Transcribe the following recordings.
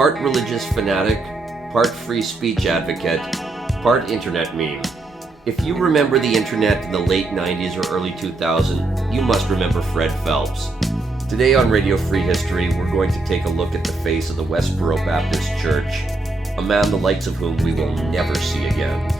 part religious fanatic, part free speech advocate, part internet meme. If you remember the internet in the late 90s or early 2000s, you must remember Fred Phelps. Today on Radio Free History, we're going to take a look at the face of the Westboro Baptist Church, a man the likes of whom we will never see again.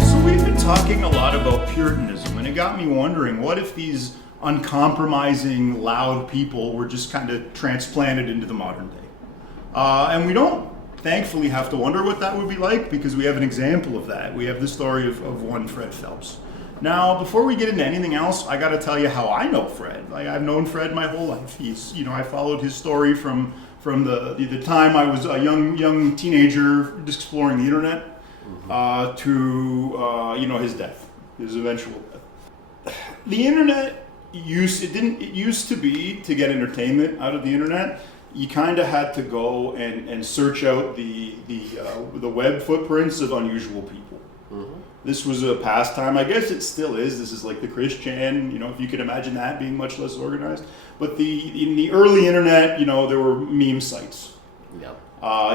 So we've been talking a lot about Puritanism, and it got me wondering, what if these uncompromising, loud people were just kind of transplanted into the modern day? And we don't, thankfully, have to wonder what that would be like, because we have an example of that. We have the story of one Fred Phelps. Now, before we get into anything else, I got to tell you how I know Fred. Like, I've known Fred my whole life. He's, I followed his story from the time I was a young teenager just exploring the internet to his death, his eventual death. The internet used to be, to get entertainment out of the internet, you kind of had to go and search out the web footprints of unusual people. Mm-hmm. This was a pastime. I guess it still is. This is like the Christian, if you can imagine that being much less organized. But in the early internet, there were meme sites. Yeah.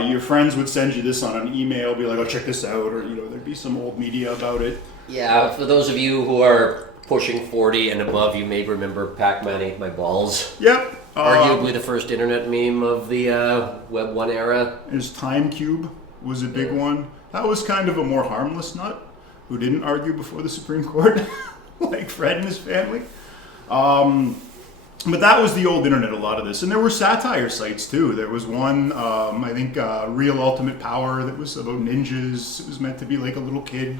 Your friends would send you this on an email, be like, "Oh, check this out," or there'd be some old media about it. Yeah. For those of you who are pushing 40 and above, you may remember Pac-Man Ate My Balls. Yep. Arguably the first internet meme of the Web 1 era. His Time Cube was a big one. That was kind of a more harmless nut who didn't argue before the Supreme Court, like Fred and his family. But that was the old internet, a lot of this. And there were satire sites too. There was one, I think, Real Ultimate Power, that was about ninjas. It was meant to be like a little kid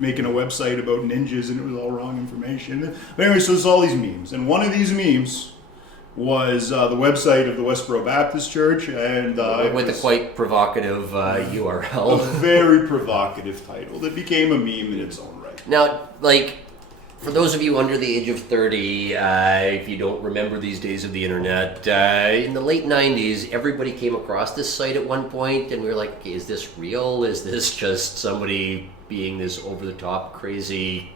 making a website about ninjas, and it was all wrong information. But anyway, so there's all these memes. And one of these memes was the website of the Westboro Baptist Church, and with a quite provocative URL. A very provocative title that became a meme in its own right. Now, for those of you under the age of 30, if you don't remember these days of the internet, in the late 90s, everybody came across this site at one point, and we were like, okay, is this real? Is this just somebody being this over-the-top, crazy,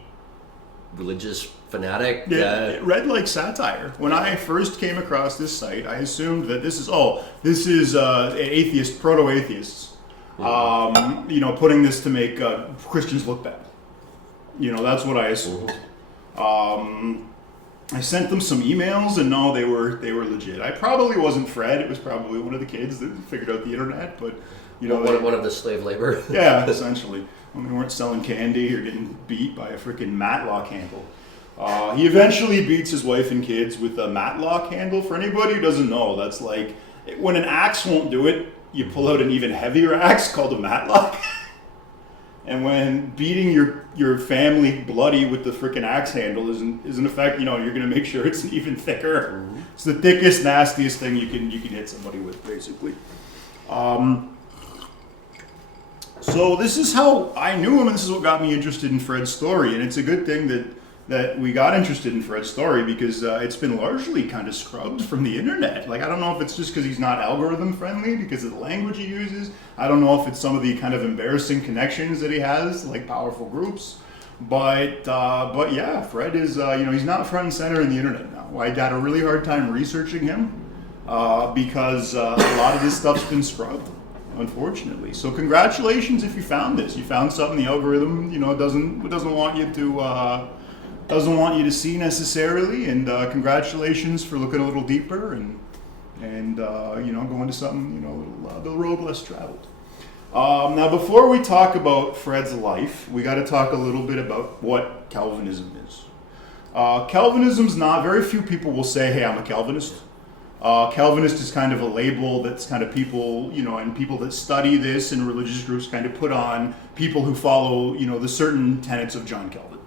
religious fanatic? It read like satire. When I first came across this site, I assumed that this is atheists, proto-atheists, putting this to make Christians look bad. That's what I assumed. I sent them some emails, and no, they were legit. I probably wasn't Fred. It was probably one of the kids that figured out the internet, but one of the slave labor. Yeah, essentially. When they weren't selling candy or getting beat by a freaking Matlock handle. He eventually beats his wife and kids with a Matlock handle. For anybody who doesn't know, that's like when an axe won't do it, you pull out an even heavier axe called a Matlock. And when beating your family bloody with the freaking axe handle is in effect, you're going to make sure it's even thicker. Mm-hmm. It's the thickest, nastiest thing you can hit somebody with, basically. So this is how I knew him, and this is what got me interested in Fred's story. And it's a good thing that we got interested in Fred's story, because it's been largely kind of scrubbed from the internet. Like, I don't know if it's just because he's not algorithm friendly because of the language he uses. I don't know if it's some of the kind of embarrassing connections that he has, like powerful groups. But yeah, Fred is, he's not front and center in the internet now. I had a really hard time researching him because a lot of this stuff's been scrubbed, unfortunately. So congratulations if you found this. You found something the algorithm, doesn't want you to see necessarily, and congratulations for looking a little deeper and going to something the road less traveled. Now, before we talk about Fred's life, we got to talk a little bit about what Calvinism is. Calvinism's not, very few people will say, "Hey, I'm a Calvinist." Calvinist is kind of a label that's kind of people, and people that study this and religious groups kind of put on people who follow, the certain tenets of John Calvin.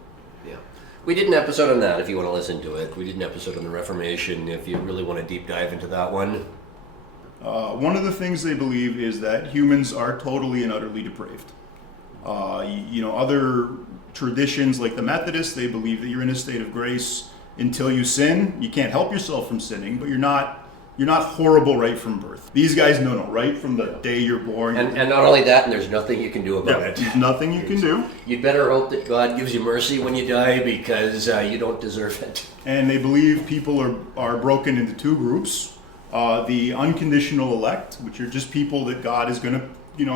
We did an episode on that if you want to listen to it. We did an episode on the Reformation if you really want to deep dive into that one. One of the things they believe is that humans are totally and utterly depraved. Other traditions like the Methodists, they believe that you're in a state of grace until you sin. You can't help yourself from sinning, but you're not You're not horrible right from birth. These guys, no, right from the day you're born. And not only that, and there's nothing you can do about it. There's nothing you can do. You'd better hope that God gives you mercy when you die, because you don't deserve it. And they believe people are broken into two groups. The unconditional elect, which are just people that God is going to,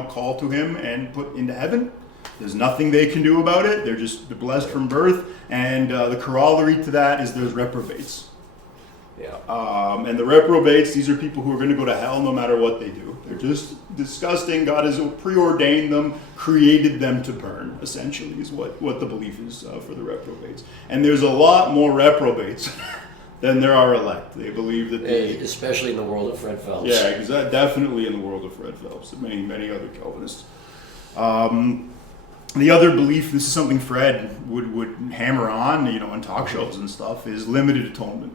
call to him and put into heaven. There's nothing they can do about it. They're blessed from birth. And the corollary to that is there's reprobates. Yeah. And the reprobates, these are people who are going to go to hell no matter what they do. They're just disgusting. God has preordained them, created them to burn, essentially, is what the belief is for the reprobates. And there's a lot more reprobates than there are elect. They believe that especially in the world of Fred Phelps. Yeah, exactly. Definitely in the world of Fred Phelps and many other Calvinists. The other belief, this is something Fred would hammer on, in talk shows and stuff, is limited atonement.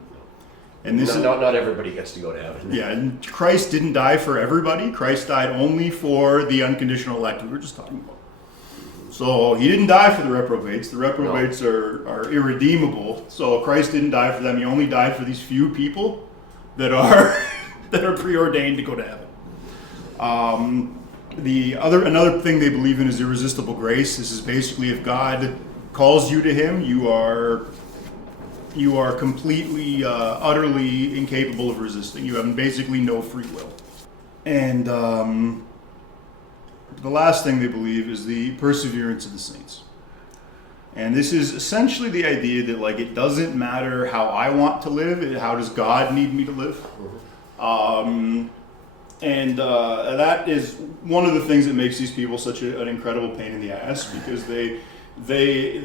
And this not everybody gets to go to heaven. Yeah, and Christ didn't die for everybody. Christ died only for the unconditional elect we were just talking about. So he didn't die for the reprobates. The reprobates are irredeemable. So Christ didn't die for them. He only died for these few people that are preordained to go to heaven. Another thing they believe in is irresistible grace. This is basically if God calls you to him, you are completely, utterly incapable of resisting. You have basically no free will. And the last thing they believe is the perseverance of the saints. And this is essentially the idea that, it doesn't matter how I want to live, how does God need me to live? That is one of the things that makes these people such an incredible pain in the ass, because they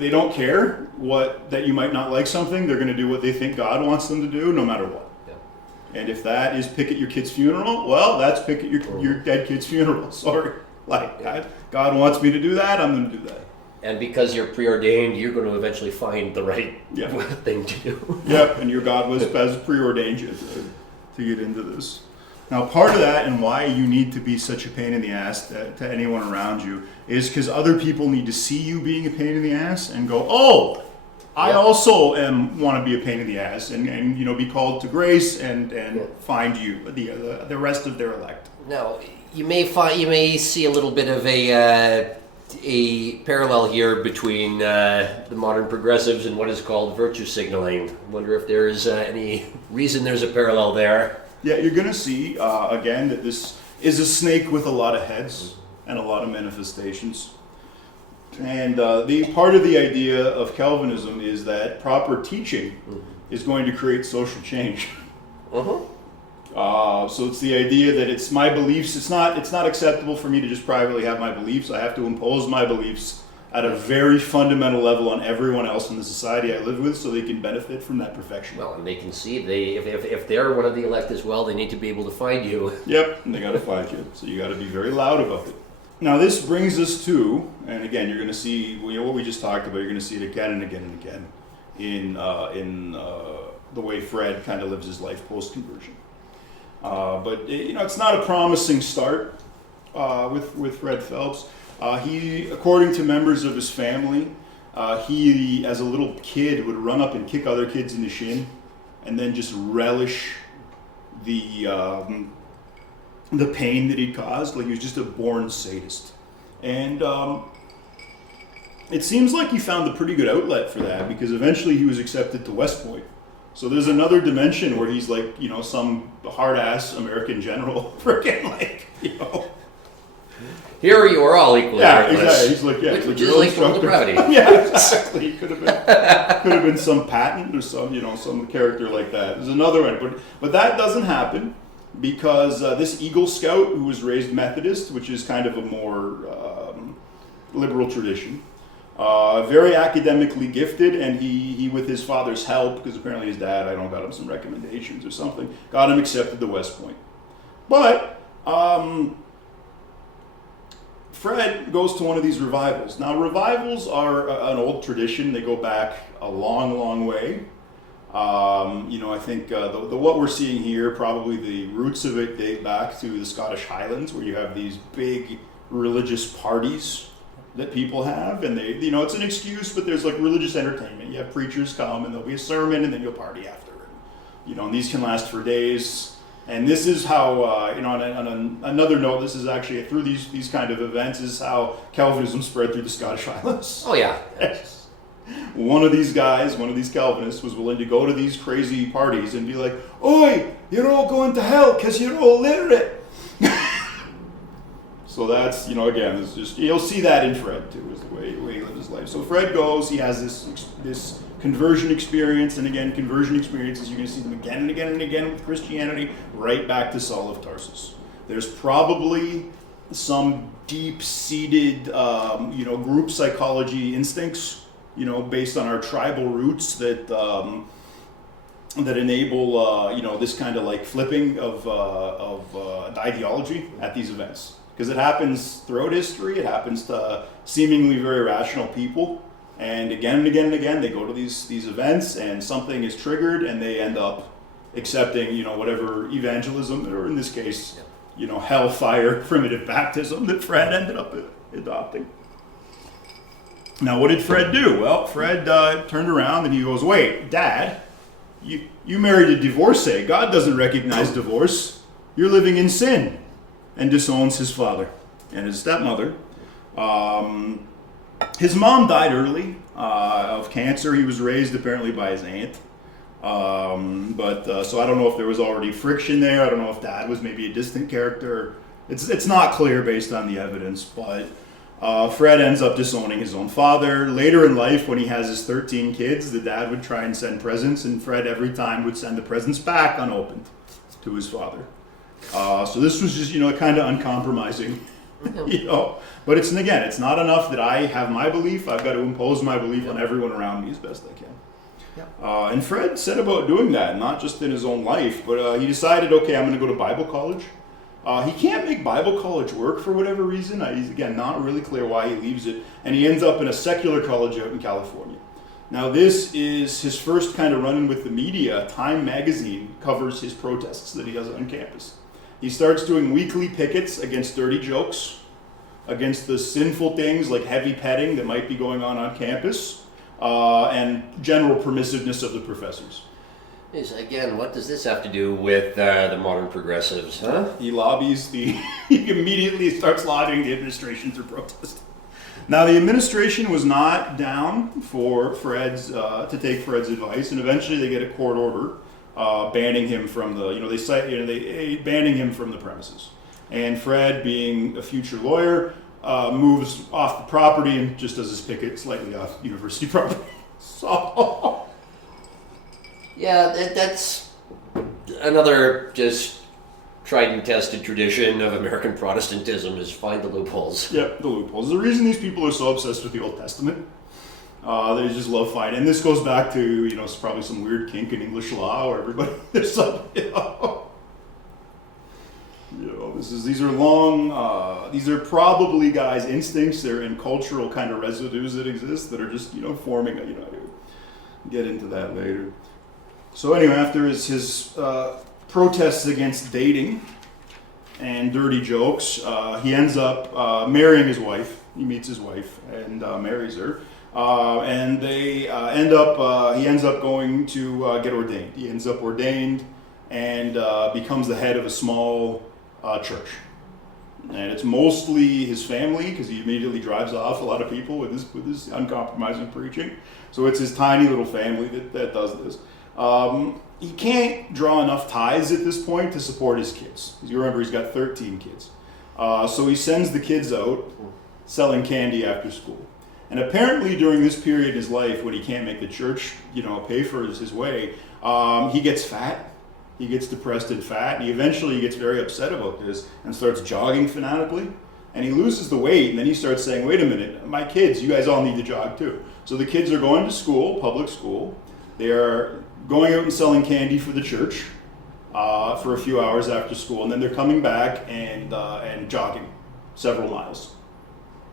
don't care that you might not like something. They're going to do what they think God wants them to do, no matter what. Yeah. And if that is pick at your kid's funeral, well, that's pick at your dead kid's funeral. Sorry. God wants me to do that, I'm going to do that. And because you're preordained, you're going to eventually find the right thing to do. Yep, and your God has preordained you to get into this. Now, part of that and why you need to be such a pain in the ass to anyone around you is because other people need to see you being a pain in the ass and go, oh, I also want to be a pain in the ass and be called to grace and find you, the rest of their elect. Now, you may see a little bit of a parallel here between the modern progressives and what is called virtue signaling. I wonder if there's any reason there's a parallel there. Yeah, you're going to see, again, that this is a snake with a lot of heads and a lot of manifestations. And the part of the idea of Calvinism is that proper teaching is going to create social change. So it's the idea that it's my beliefs. It's not acceptable for me to just privately have my beliefs. I have to impose my beliefs at a very fundamental level on everyone else in the society I live with, so they can benefit from that perfection. Well, and they can see if they're one of the elect as well, they need to be able to find you. Yep, and they got to find you. So you got to be very loud about it. Now this brings us to, and again, you're going to see what we just talked about. You're going to see it again and again and again in the way Fred kind of lives his life post conversion. But it's not a promising start with Fred Phelps. He, according to members of his family, he, as a little kid, would run up and kick other kids in the shin, and then just relish the pain that he'd caused. Like, he was just a born sadist. And it seems like he found a pretty good outlet for that, because eventually he was accepted to West Point. So there's another dimension where he's like, some hard-ass American general, freaking Here you are all equally worthless. Exactly. He's like, which is like total depravity. Yeah, exactly. He could have been some Patton or some character like that. There's another one, but that doesn't happen because this Eagle Scout, who was raised Methodist, which is kind of a more liberal tradition, very academically gifted, and he with his father's help, because apparently his dad, got him some recommendations or something, got him accepted to West Point. But Fred goes to one of these revivals. Now, revivals are an old tradition. They go back a long, long way. I think what we're seeing here, probably the roots of it date back to the Scottish Highlands, where you have these big religious parties that people have, and it's an excuse, but there's like religious entertainment. You have preachers come, and there'll be a sermon, and then you'll party after. And these can last for days. And this is how, on another note, this is actually through these kind of events is how Calvinism spread through the Scottish Highlands. Oh yeah. One of these guys, one of these Calvinists, was willing to go to these crazy parties and be like, "Oi, you're all going to hell because you're all literate." So that's, again, it's just, you'll see that in Fred too, is the way he lived his life. So Fred goes, he has this conversion experience, and again, conversion experiences, you're going to see them again and again and again with Christianity, right back to Saul of Tarsus. There's probably some deep-seated, group psychology instincts, based on our tribal roots that enable, this kind of like flipping of ideology at these events. Because it happens throughout history, it happens to seemingly very rational people, and again, they go to these events, and something is triggered, and they end up accepting, whatever evangelism, or in this case, hellfire primitive baptism that Fred ended up adopting. Now, what did Fred do? Well, Fred turned around and he goes, "Wait, Dad, you married a divorcee. God doesn't recognize divorce. You're living in sin." And disowns his father and his stepmother. His mom died early of cancer. He was raised apparently by his aunt. So I don't know if there was already friction there. I don't know if Dad was maybe a distant character. It's not clear based on the evidence, but Fred ends up disowning his own father. Later in life, when he has his 13 kids, the dad would try and send presents, and Fred every time would send the presents back unopened to his father. So this was just, kind of uncompromising, But it's not enough that I have my belief. I've got to impose my belief on everyone around me as best I can. Yep. And Fred set about doing that, not just in his own life, but he decided, okay, I'm going to go to Bible college. He can't make Bible college work for whatever reason. He's, again, not really clear why he leaves it. And he ends up in a secular college out in California. Now, this is his first kind of run-in with the media. Time magazine covers his protests that he does on campus. He starts doing weekly pickets against dirty jokes, against the sinful things like heavy petting that might be going on campus, and general permissiveness of the professors. Again, what does this have to do with the modern progressives, huh? He immediately starts lobbying the administration through protest. Now, the administration was not down for Fred's, to take Fred's advice, and eventually they get a court order banning him from banning him from the premises. And Fred, being a future lawyer, moves off the property and just does his picket slightly off university property. So, yeah, that's another just tried and tested tradition of American Protestantism is find the loopholes. Yep, the loopholes. The reason these people are so obsessed with the Old Testament, they just love finding. And this goes back to, it's probably some weird kink in English law where everybody, there's some, these are long, these are probably, guys, instincts, they're in cultural kind of residues that exist that are just, forming, get into that later. So anyway, after his protests against dating and dirty jokes, he ends up marrying his wife. He meets his wife and marries her. And they he ends up going to get ordained. He ends up ordained and becomes the head of a small church. And it's mostly his family, because he immediately drives off a lot of people with his uncompromising preaching. So it's his tiny little family that does this. He can't draw enough ties at this point to support his kids. You remember, he's got 13 kids. So he sends the kids out selling candy after school. And apparently during this period in his life, when he can't make the church, pay for his way, he gets fat. He gets depressed and fat. And he eventually gets very upset about this and starts jogging fanatically. And he loses the weight, and then he starts saying, wait a minute, my kids, you guys all need to jog too. So the kids are going to school, public school. They are going out and selling candy for the church for a few hours after school, and then they're coming back and jogging several miles.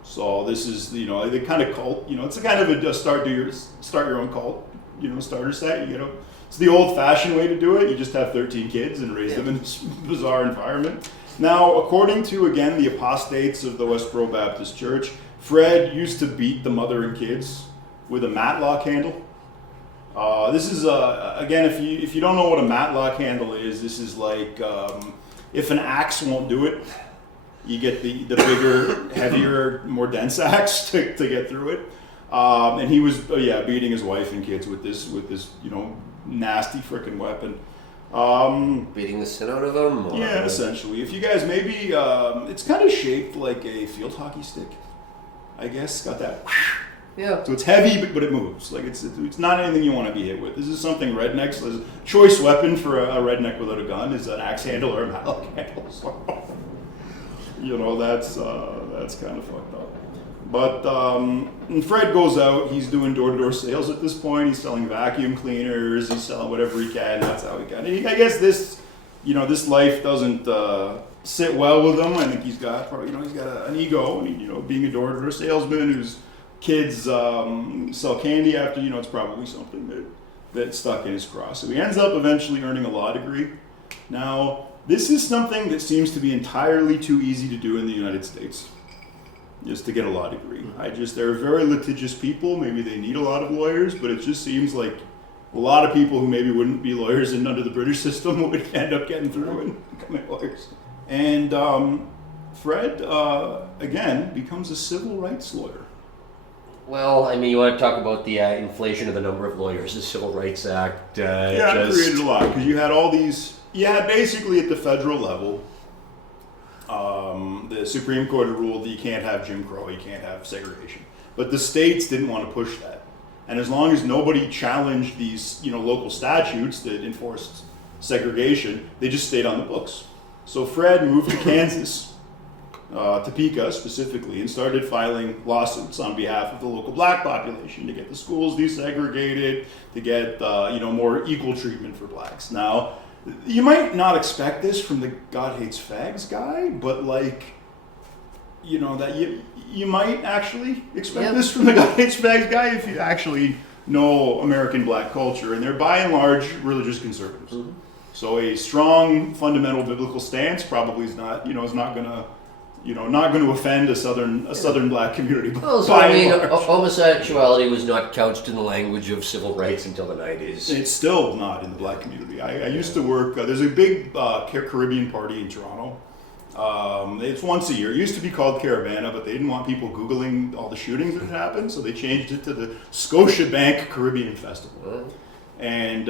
So this is, the kind of cult, it's a kind of a start your own cult, starter set. It's the old-fashioned way to do it. You just have 13 kids and raise them in this bizarre environment. Now, according to, again, the apostates of the Westboro Baptist Church, Fred used to beat the mother and kids with a matlock handle. This is again, if you don't know what a matlock handle is, this is like if an axe won't do it, you get the bigger, heavier, more dense axe to get through it. And he was beating his wife and kids with this nasty freaking weapon. Beating the sin out of them? Or? Yeah, essentially. If you guys maybe, it's kind of shaped like a field hockey stick, I guess. Got that. Yeah. So it's heavy, but it moves. Like it's not anything you want to be hit with. This is something rednecks. A choice weapon for a redneck without a gun is an axe handle or a matlock handle. So, that's kind of fucked up. But and Fred goes out. He's doing door-to-door sales at this point. He's selling vacuum cleaners. He's selling whatever he can. That's how he can. And I guess this life doesn't sit well with him. I think he's got an ego. And being a door-to-door salesman whose kids sell candy after, it's probably something that stuck in his craw. So he ends up eventually earning a law degree. Now, this is something that seems to be entirely too easy to do in the United States. Just to get a law degree. They're very litigious people. Maybe they need a lot of lawyers, but it just seems like a lot of people who maybe wouldn't be lawyers and under the British system would end up getting through and becoming lawyers. And Fred, again, becomes a civil rights lawyer. Well, I mean, you want to talk about the inflation of the number of lawyers, the Civil Rights Act. It created a lot, because you had all these, basically at the federal level, the Supreme Court had ruled that you can't have Jim Crow, you can't have segregation. But the states didn't want to push that. And as long as nobody challenged these, local statutes that enforced segregation, they just stayed on the books. So Fred moved to Kansas, Topeka specifically, and started filing lawsuits on behalf of the local black population to get the schools desegregated, to get, more equal treatment for blacks. Now, you might not expect this from the God Hates Fags guy, but that you might actually expect this from the God Hates Fags guy if you actually know American black culture, and they're by and large religious conservatives. Mm-hmm. So a strong fundamental biblical stance probably is not gonna offend a southern black community. Well, so I mean, homosexuality was not couched in the language of civil rights until the 90s. It's still not in the black community. I used to work. There's a big Caribbean party in Toronto. It's once a year. It used to be called Caravana, but they didn't want people Googling all the shootings that happened, so they changed it to the Scotiabank Caribbean Festival. And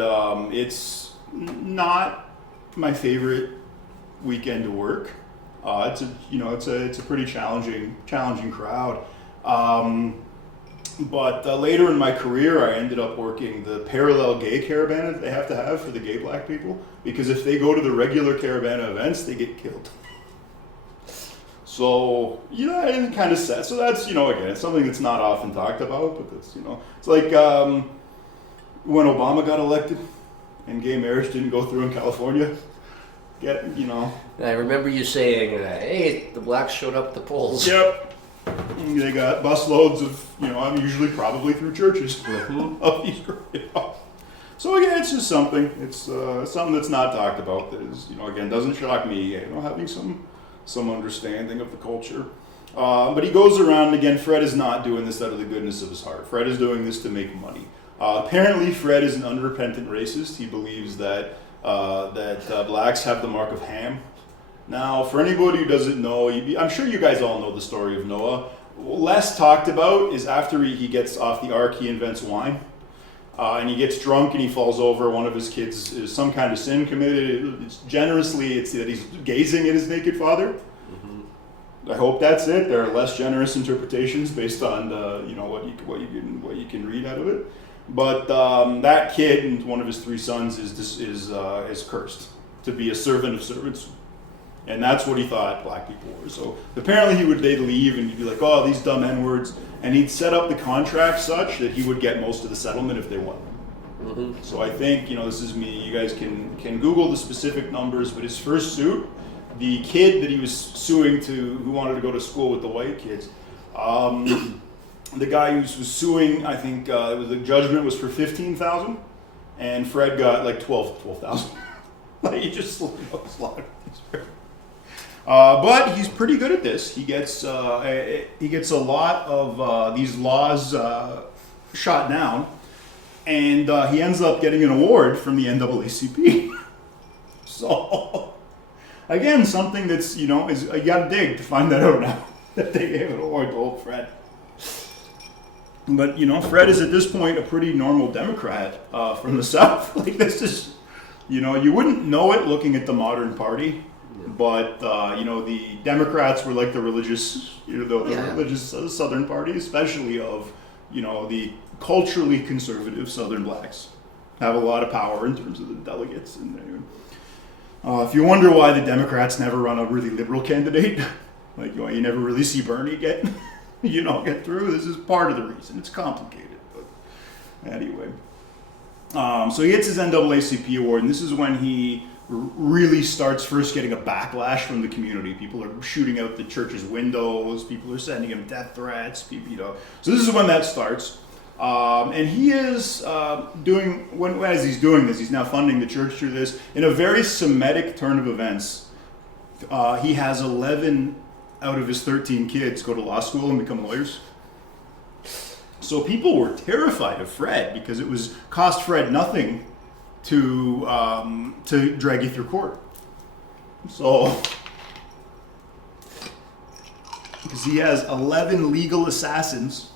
it's not my favorite weekend to work. It's a pretty challenging crowd. But later in my career, I ended up working the parallel gay caravana that they have to have for the gay black people, because if they go to the regular caravana events, they get killed. So, it's kind of sad. So that's, again, it's something that's not often talked about, but that's, it's like when Obama got elected and gay marriage didn't go through in California. I remember you saying, hey, the blacks showed up at the polls. Yep. They got busloads of, I'm usually probably through churches of these. So again, it's just something. It's something that's not talked about that is, again, doesn't shock me, having some understanding of the culture. But he goes around, again, Fred is not doing this out of the goodness of his heart. Fred is doing this to make money. Apparently, Fred is an unrepentant racist. He believes that blacks have the mark of Ham. Now, for anybody who doesn't know, I'm sure you guys all know the story of Noah. Less talked about is after he gets off the ark, he invents wine. And he gets drunk and he falls over. One of his kids is some kind of sin committed. It's that he's gazing at his naked father. Mm-hmm. I hope that's it. There are less generous interpretations based on what you can read out of it. But that kid and one of his three sons is cursed to be a servant of servants, and that's what he thought black people were. So apparently they'd leave and he'd be like, "Oh, these dumb N-words," and he'd set up the contract such that he would get most of the settlement if they won. Mm-hmm. So I think this is me. You guys can Google the specific numbers, but his first suit, the kid that he was suing who wanted to go to school with the white kids. The guy who was suing, I think the judgment was for $15,000, and Fred got like $12,000. He just slaughtered. But he's pretty good at this. He gets a lot of these laws shot down, And he ends up getting an award from the NAACP. So, again, something that's, you got to dig to find that out now, that they gave an award to old Fred. But, Fred is at this point a pretty normal Democrat from the South. Like, this is, you wouldn't know it looking at the modern party. But, the Democrats were like the religious, religious Southern party, especially of, the culturally conservative Southern blacks have a lot of power in terms of the delegates. And if you wonder why the Democrats never run a really liberal candidate, like you never really see Bernie get through, this is part of the reason. It's complicated, but anyway. So he gets his NAACP award, and this is when he really starts first getting a backlash from the community. People are shooting out the church's windows. People are sending him death threats. So this is when that starts. And he is as he's doing this, he's now funding the church through this. In a very Semitic turn of events, he has 11 out of his 13 kids go to law school and become lawyers. So people were terrified of Fred because it cost Fred nothing to drag you through court. So, because he has 11 legal assassins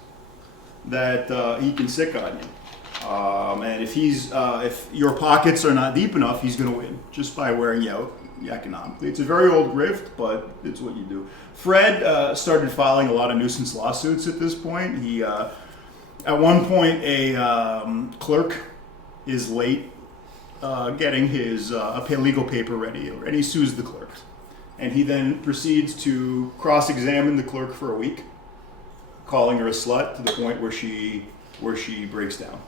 that he can sick on you, and if your pockets are not deep enough, he's going to win just by wearing you out economically. It's a very old grift, but it's what you do. Fred started filing a lot of nuisance lawsuits at this point. He, at one point, a clerk is late getting his legal paper ready, and he sues the clerk. And he then proceeds to cross-examine the clerk for a week, calling her a slut to the point where she breaks down.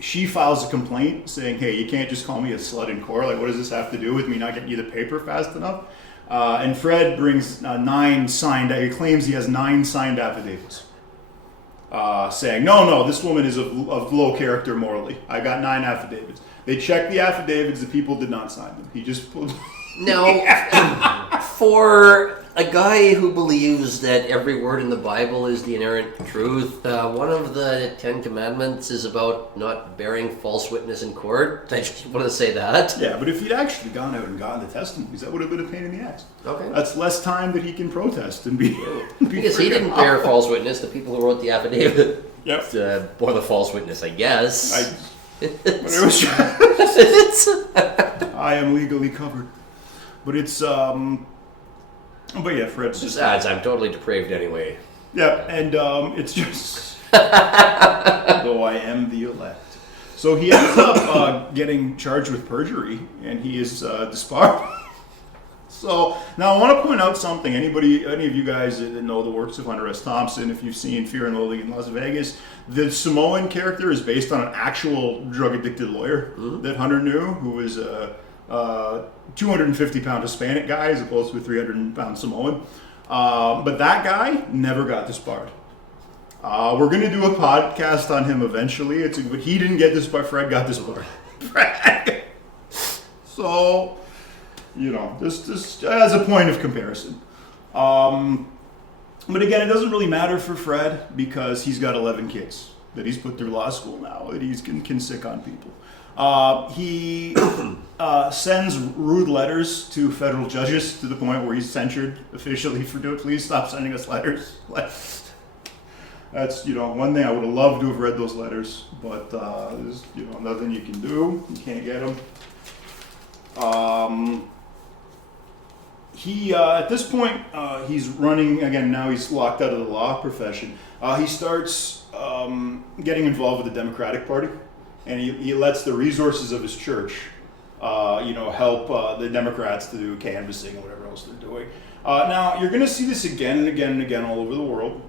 She files a complaint saying, "Hey, you can't just call me a slut in court. Like, what does this have to do with me not getting you the paper fast enough?" And Fred brings he claims he has 9 signed affidavits. Saying, no, this woman is of low character morally. I got 9 affidavits. They checked the affidavits, the people did not sign them. He just pulled. Now, for a guy who believes that every word in the Bible is the inerrant truth, one of the 10 Commandments is about not bearing false witness in court. I just want to say that. Yeah, but if he'd actually gone out and gotten the testimonies, that would have been a pain in the ass. Okay. That's less time that he can protest and be. Because he didn't bear false witness. The people who wrote the affidavit bore the false witness, I guess. I am legally covered. But it's, but yeah, Fred's just... Besides, I'm totally depraved anyway. Yeah, and it's just... though I am the elect. So he ends up getting charged with perjury, and he is disbarred. So, now I want to point out something. Any of you guys that know the works of Hunter S. Thompson, if you've seen Fear and Loathing in Las Vegas, the Samoan character is based on an actual drug-addicted lawyer that Hunter knew, who was a 250-pound Hispanic guy as opposed to a 300-pound Samoan. But that guy never got disbarred. We're going to do a podcast on him eventually. But he didn't get disbarred. Fred got disbarred. So... just as a point of comparison. But again, it doesn't really matter for Fred because he's got 11 kids that he's put through law school now that he can sick on people. He sends rude letters to federal judges to the point where he's censured officially for doing, "Please stop sending us letters." That's, one thing I would have loved to have read those letters, but there's, nothing you can do. You can't get them. He, at this point, he's running, again, now he's locked out of the law profession. He starts getting involved with the Democratic Party, and he lets the resources of his church, help the Democrats to do canvassing or whatever else they're doing. Now, you're going to see this again and again and again all over the world.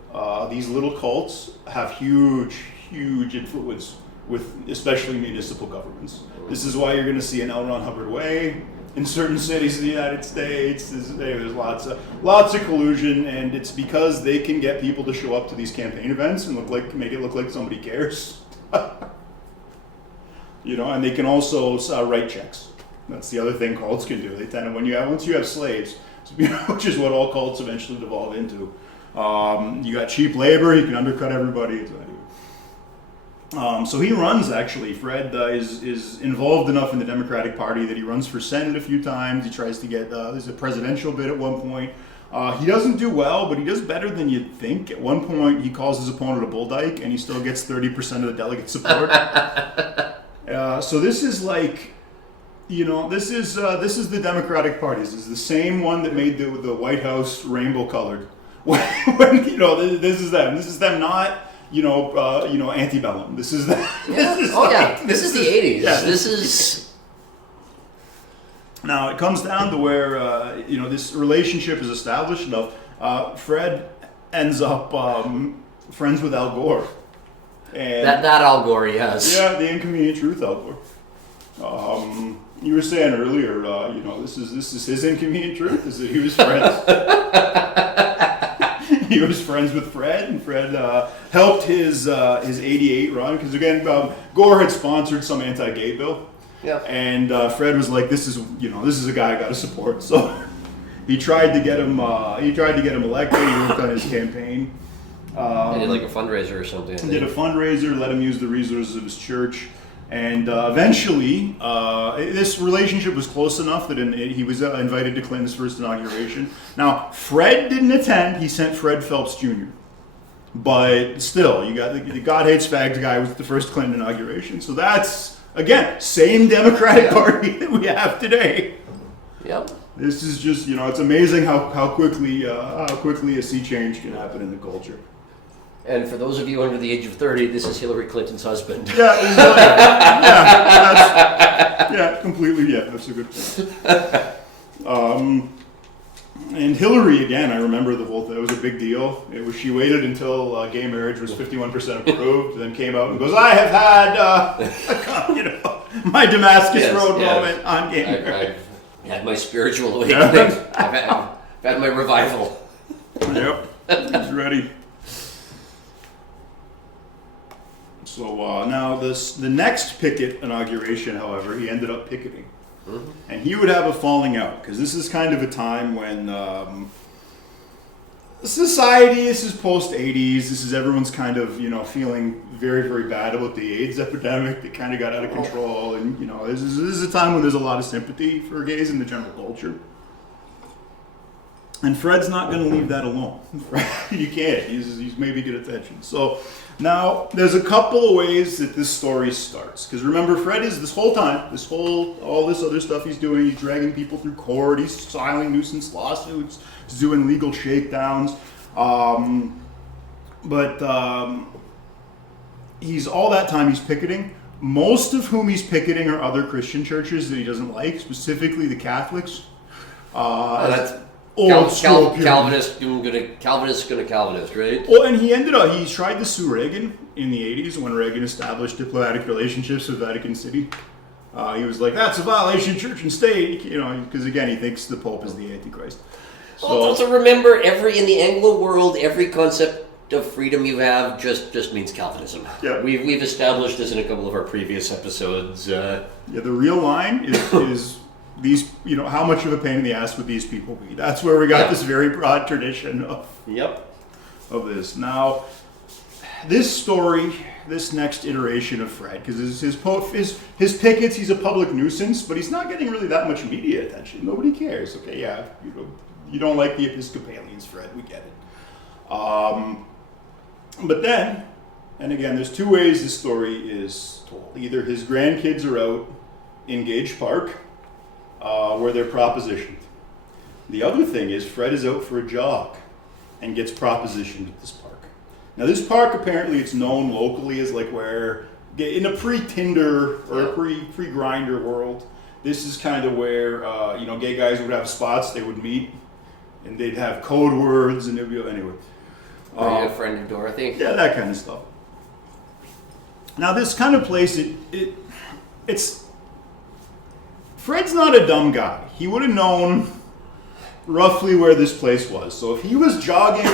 These little cults have huge influence with especially municipal governments. This is why you're going to see an L. Ron Hubbard Way in certain cities of the United States. There's lots of collusion, and it's because they can get people to show up to these campaign events and make it look like somebody cares. And they can also write checks. That's the other thing cults can do. They tend to, once you have slaves, which is what all cults eventually devolve into. You got cheap labor, you can undercut everybody. So he runs, actually. Fred is involved enough in the Democratic Party that he runs for Senate a few times. He tries to get, there's a presidential bid at one point. He doesn't do well, but he does better than you'd think. At one point, he calls his opponent a bull dyke, and he still gets 30% of the delegate support. So this is like, this is the Democratic Party. This is the same one that made the White House rainbow colored. This is them. This is them not, antebellum. This is them. This is the 80s. Yeah, this is... Now, it comes down to where, this relationship is established enough. Fred ends up friends with Al Gore. And that Al Gore, yes. Yeah, the inconvenient truth, Al Gore. You were saying earlier, this is his inconvenient truth, is that he was friends. He was friends with Fred, and Fred helped his 88 run, because again, Gore had sponsored some anti-gay bill. Yeah. And Fred was like, "This is a guy I got to support." So he tried to get him. Elected. He worked on his campaign. They did like a fundraiser or something. Did a fundraiser, let him use the resources of his church, and eventually, this relationship was close enough that he was invited to Clinton's first inauguration. Now, Fred didn't attend. He sent Fred Phelps Jr. But still, you got the God Hates Fags guy was at the first Clinton inauguration. So that's, again, same Democratic Party that we have today. Yep. This is just, it's amazing how quickly a sea change can happen in the culture. And for those of you under the age of 30, this is Hillary Clinton's husband. Yeah, completely. Yeah, that's a good point. And Hillary, again, I remember the whole thing. It was a big deal. She waited until gay marriage was 51% approved, then came out and goes, "I have had, my Damascus Road moment on gay marriage. I've had my spiritual awakening. I've had my revival." Yep, he's ready. So now the next Pickett inauguration, however, he ended up picketing. Mm-hmm. And he would have a falling out, because this is kind of a time when society, this is post-80s, this is everyone's kind of, feeling very, very bad about the AIDS epidemic that kind of got out of control. And, this is a time when there's a lot of sympathy for gays in the general culture. And Fred's not going to leave that alone. You can't. He's maybe good attention. So now there's a couple of ways that this story starts. Because remember, Fred is all this other stuff he's doing. He's dragging people through court. He's filing nuisance lawsuits. He's doing legal shakedowns. But he's all that time he's picketing. Most of whom he's picketing are other Christian churches that he doesn't like, specifically the Catholics. That's Calvinist going to Calvinist, right? Well, and he tried to sue Reagan in the 80s when Reagan established diplomatic relationships with Vatican City. He was like, "That's a violation of church and state," because again, he thinks the Pope is the Antichrist. So, also remember, in the Anglo world, every concept of freedom you have just means Calvinism. Yeah. We've established this in a couple of our previous episodes. The real line is these, how much of a pain in the ass would these people be? That's where we got this very broad tradition of this. Now, this story, this next iteration of Fred, because his pickets, he's a public nuisance, but he's not getting really that much media attention. Nobody cares. Okay, yeah, you don't like the Episcopalians, Fred, we get it. But then, and again, there's two ways this story is told. Either his grandkids are out in Gage Park, where they're propositioned. The other thing is Fred is out for a jog and gets propositioned at this park. Now this park, apparently it's known locally as like where, in a pre-Tinder or a pre-Grindr world, this is kind of where, gay guys would have spots they would meet and they'd have code words and anyway. Are you a friend of Dorothy? Yeah, that kind of stuff. Now this kind of place, it's Fred's not a dumb guy. He would have known roughly where this place was. So if he was jogging,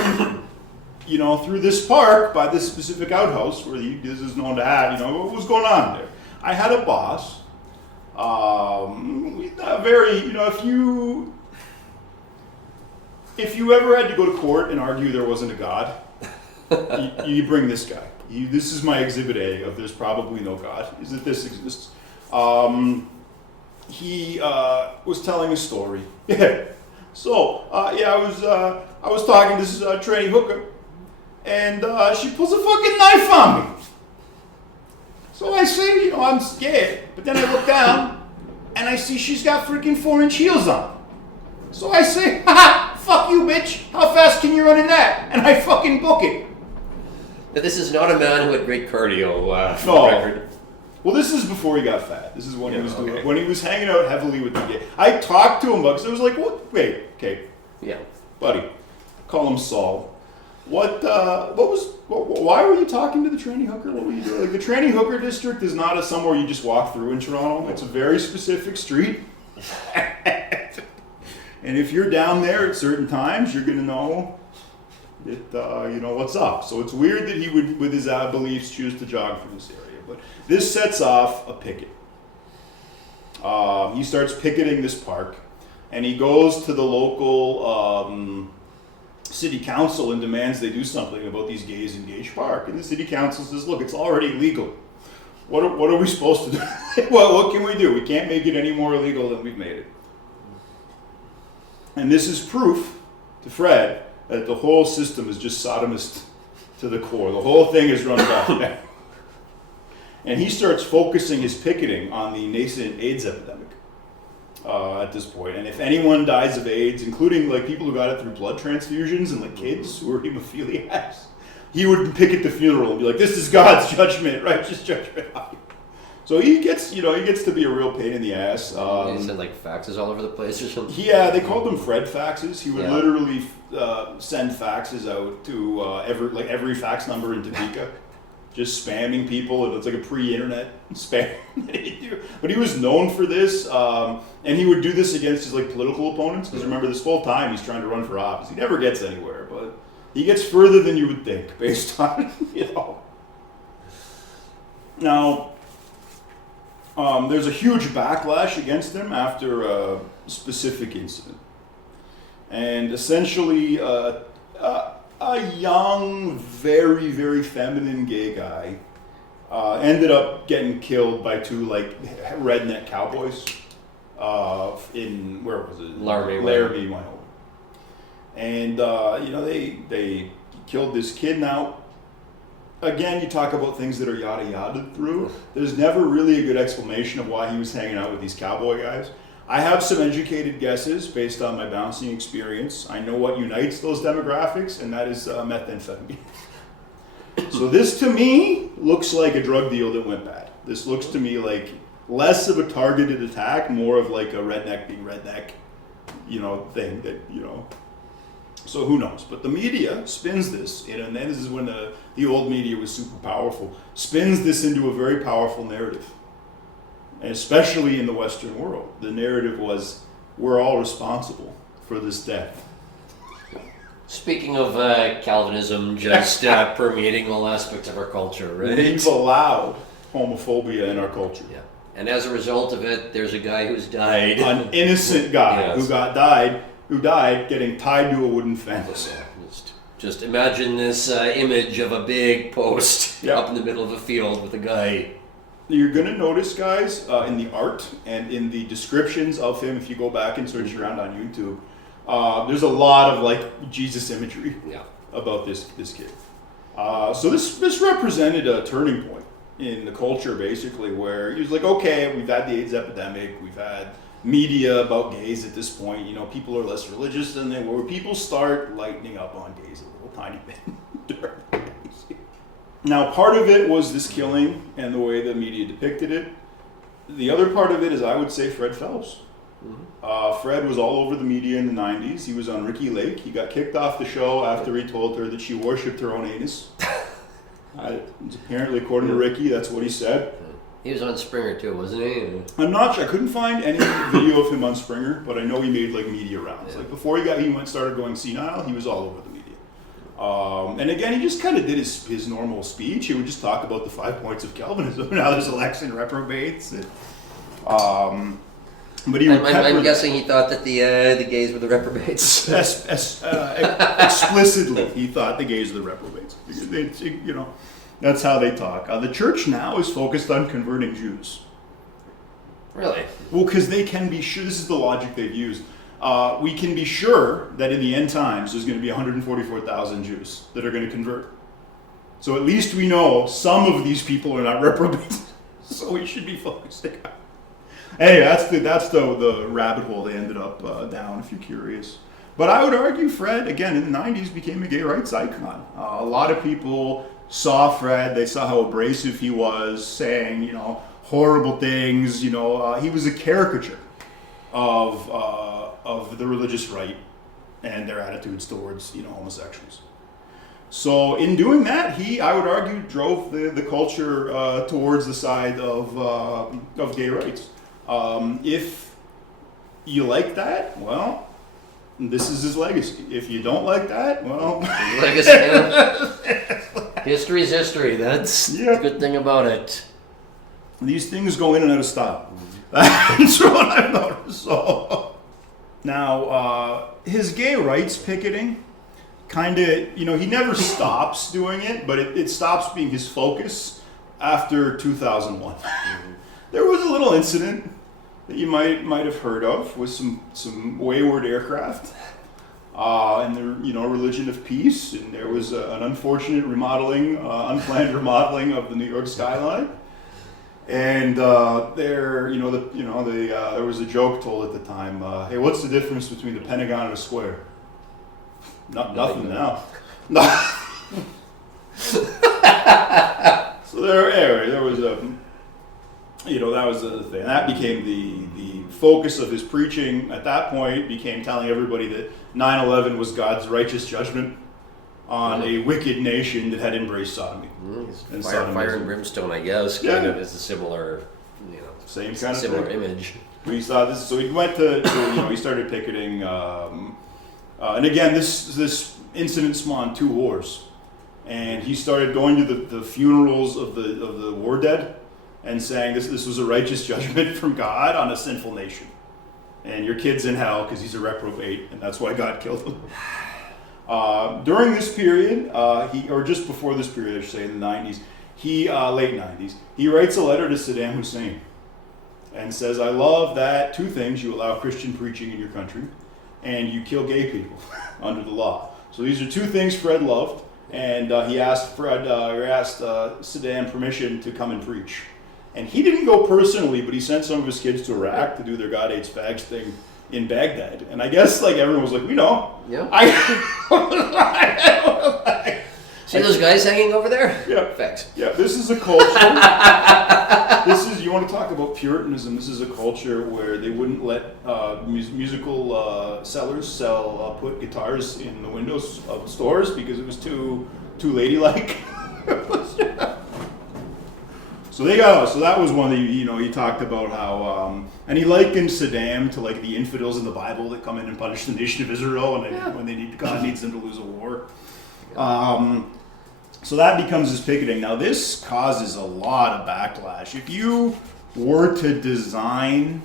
through this park by this specific outhouse where this is known to have, what was going on there? I had a boss. If you ever had to go to court and argue there wasn't a God, you bring this guy. This is my exhibit A of There's Probably No God, is that this exists. He was telling a story. Yeah. So, I was talking to this tranny hooker, and she pulls a fucking knife on me. So I say, I'm scared. But then I look down, and I see she's got freaking 4-inch heels on. So I say, haha, fuck you, bitch. How fast can you run in that? And I fucking book it. But this is not a man who had great cardio, for No. the record. Well, this is before he got fat. This is when he was doing when he was hanging out heavily with the gay. I talked to him because I was like, "What? Wait, okay, Yeah. buddy, call him Saul. Why were you talking to the tranny hooker? What were you doing? Like the tranny hooker district is not somewhere you just walk through in Toronto. It's a very specific street, and if you're down there at certain times, you're gonna know that what's up. So it's weird that he would, with his beliefs, choose to jog through this area. But this sets off a picket. He starts picketing this park, and he goes to the local city council and demands they do something about these gays in Gage Park. And the city council says, look, it's already illegal. What are we supposed to do? Well, what can we do? We can't make it any more illegal than we've made it. And this is proof to Fred that the whole system is just sodomist to the core. The whole thing is run by. And he starts focusing his picketing on the nascent AIDS epidemic at this point. And if anyone dies of AIDS, including like people who got it through blood transfusions and like kids who are hemophiliacs, he would picket the funeral and be like, "This is God's judgment, righteous judgment." So he gets to be a real pain in the ass. He sent like faxes all over the place or something. Yeah, they called them Fred faxes. He would literally send faxes out to every fax number in Topeka. Just spamming people, and it's like a pre-internet spam that he'd do. But he was known for this, and he would do this against his like political opponents. Because remember, this whole time he's trying to run for office. He never gets anywhere, but he gets further than you would think, based on Now, there's a huge backlash against him after a specific incident, and essentially. A young, very, very feminine gay guy ended up getting killed by two like redneck cowboys in where was it? Laramie, Wyoming. And they killed this kid. Now, again, you talk about things that are yada yada through. There's never really a good explanation of why he was hanging out with these cowboy guys. I have some educated guesses based on my bouncing experience. I know what unites those demographics, and that is methamphetamine. So this, to me, looks like a drug deal that went bad. This looks to me like less of a targeted attack, more of like a redneck being redneck, thing that, So who knows? But the media spins this, and then this is when the old media was super powerful, spins this into a very powerful narrative. And especially in the Western world, the narrative was, we're all responsible for this death. Speaking of Calvinism just permeating all aspects of our culture, right? We've allowed homophobia in our culture. Yeah. And as a result of it, there's a guy who's died. An innocent guy who died getting tied to a wooden fence. Just imagine this image of a big post up in the middle of a field with a guy. You're going to notice, guys, in the art and in the descriptions of him, if you go back and search around on YouTube, there's a lot of like Jesus imagery about this kid. So this represented a turning point in the culture, basically, where he was like, okay, we've had the AIDS epidemic, we've had media about gays at this point, people are less religious than they were. People start lightening up on gays a little tiny bit. Now, part of it was this killing and the way the media depicted it. The other part of it is, I would say, Fred Phelps. Mm-hmm. Fred was all over the media in the 90s. He was on Ricky Lake. He got kicked off the show after he told her that she worshipped her own anus. Apparently, according to Ricky, that's what he said. He was on Springer too, wasn't he? I'm not sure. I couldn't find any video of him on Springer, but I know he made like media rounds. Like before he started going senile, he was all over the media. And again, he just kind of did his normal speech. He would just talk about the 5 points of Calvinism. Now there's election reprobates. But I'm guessing he thought that the gays were the reprobates. Explicitly, he thought the gays were the reprobates. That's how they talk. The church now is focused on converting Jews. Really? Well, because they can be sure, this is the logic they've used. We can be sure that in the end times there's going to be 144,000 Jews that are going to convert. So at least we know some of these people are not reprobates. So we should be focusing on. Anyway, that's the rabbit hole they ended up down, if you're curious. But I would argue Fred, again, in the 90s became a gay rights icon. A lot of people saw Fred, they saw how abrasive he was, saying, horrible things. He was a caricature of the religious right and their attitudes towards, homosexuals. So in doing that, he, I would argue, drove the culture towards the side of gay rights. If you like that, well, this is his legacy. If you don't like that, well... Legacy. History's history. That's the good thing about it. These things go in and out of style. That's what I've noticed. So, now, his gay rights picketing, kind of, he never stops doing it, but it stops being his focus after 2001. There was a little incident that you might have heard of with some wayward aircraft and the religion of peace, and there was an unfortunate unplanned remodeling of the New York skyline, and there was a joke told at the time. Hey, what's the difference between the Pentagon and a square? Nothing now. So there was a. That was the thing. That became the focus of his preaching at that point, became telling everybody that 9/11 was God's righteous judgment on a wicked nation that had embraced sodomy. And fire and brimstone, I guess, kind of is a similar, same kind of similar thing. image. We saw this, so he went to he started picketing, and again, this incident spawned 2 wars, and he started going to the funerals of the war dead, and saying this was a righteous judgment from God on a sinful nation. And your kid's in hell because he's a reprobate, and that's why God killed him. During this period, or just before this period, I should say, in the 90s, late 90s, he writes a letter to Saddam Hussein and says, I love that 2 things: you allow Christian preaching in your country, and you kill gay people under the law. So these are 2 things Fred loved, and he asked Saddam permission to come and preach. And he didn't go personally, but he sent some of his kids to Iraq to do their God Hates Fags thing in Baghdad. And I guess everyone was like, we know. Yeah. See those guys hanging over there? Yeah. Fags. Yeah, this is a culture. You want to talk about Puritanism, this is a culture where they wouldn't let musical sellers put guitars in the windows of stores because it was too ladylike. So that was one that he talked about how and he likened Saddam to the infidels in the Bible that come in and punish the nation of Israel when God needs them to lose a war. So that becomes his picketing. Now this causes a lot of backlash. If you were to design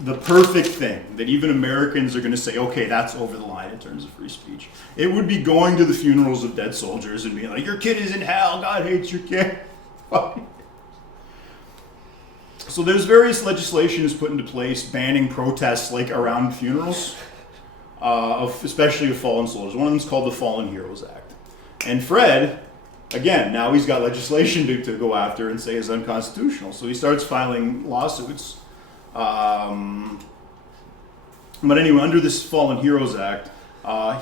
the perfect thing that even Americans are going to say, okay, that's over the line in terms of free speech, it would be going to the funerals of dead soldiers and being like, your kid is in hell, God hates your kid. So there's various legislations put into place banning protests around funerals, especially of fallen soldiers. One of them is called the Fallen Heroes Act. And Fred, again, now he's got legislation to go after and say is unconstitutional. So he starts filing lawsuits. But anyway, under this Fallen Heroes Act,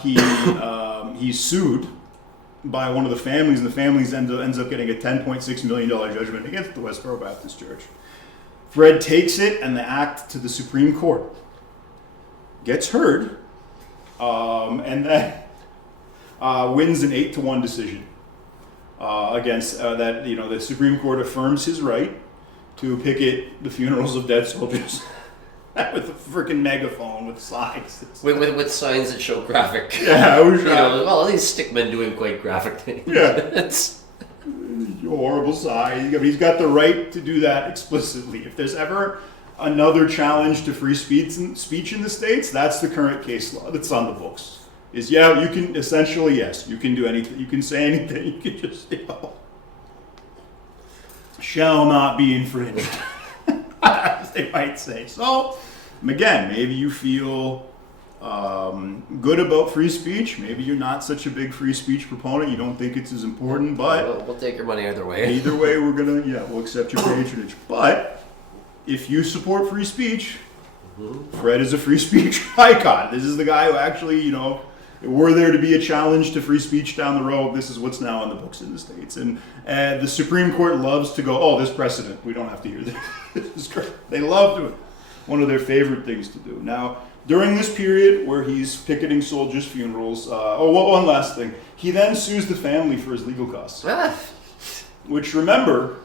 he's sued by one of the families, and the families ends up getting a $10.6 million judgment against the Westboro Baptist Church. Fred takes it and the act to the Supreme Court, gets heard, and then wins an 8-1 decision against that. The Supreme Court affirms his right to picket the funerals of dead soldiers with a freaking megaphone with signs. With signs that show graphic. Yeah, it was, well, these stickmen doing quite graphic things. Yeah. It's horrible sign. He's got the right to do that explicitly. If there's ever another challenge to free speech in the States, that's the current case law that's on the books. You can essentially, yes, you can do anything. You can say anything. You can just, shall not be infringed, as they might say. So, again, maybe you feel good about free speech. Maybe you're not such a big free speech proponent. You don't think it's as important, but we'll take your money either way. Either way, we'll accept your patronage. But if you support free speech, Fred is a free speech icon. This is the guy who actually, were there to be a challenge to free speech down the road, this is what's now on the books in the States. And the Supreme Court loves to go, oh, this precedent. We don't have to hear this. This is great. They love doing it. One of their favorite things to do. Now, during this period where he's picketing soldiers' funerals, one last thing. He then sues the family for his legal costs. Which, remember,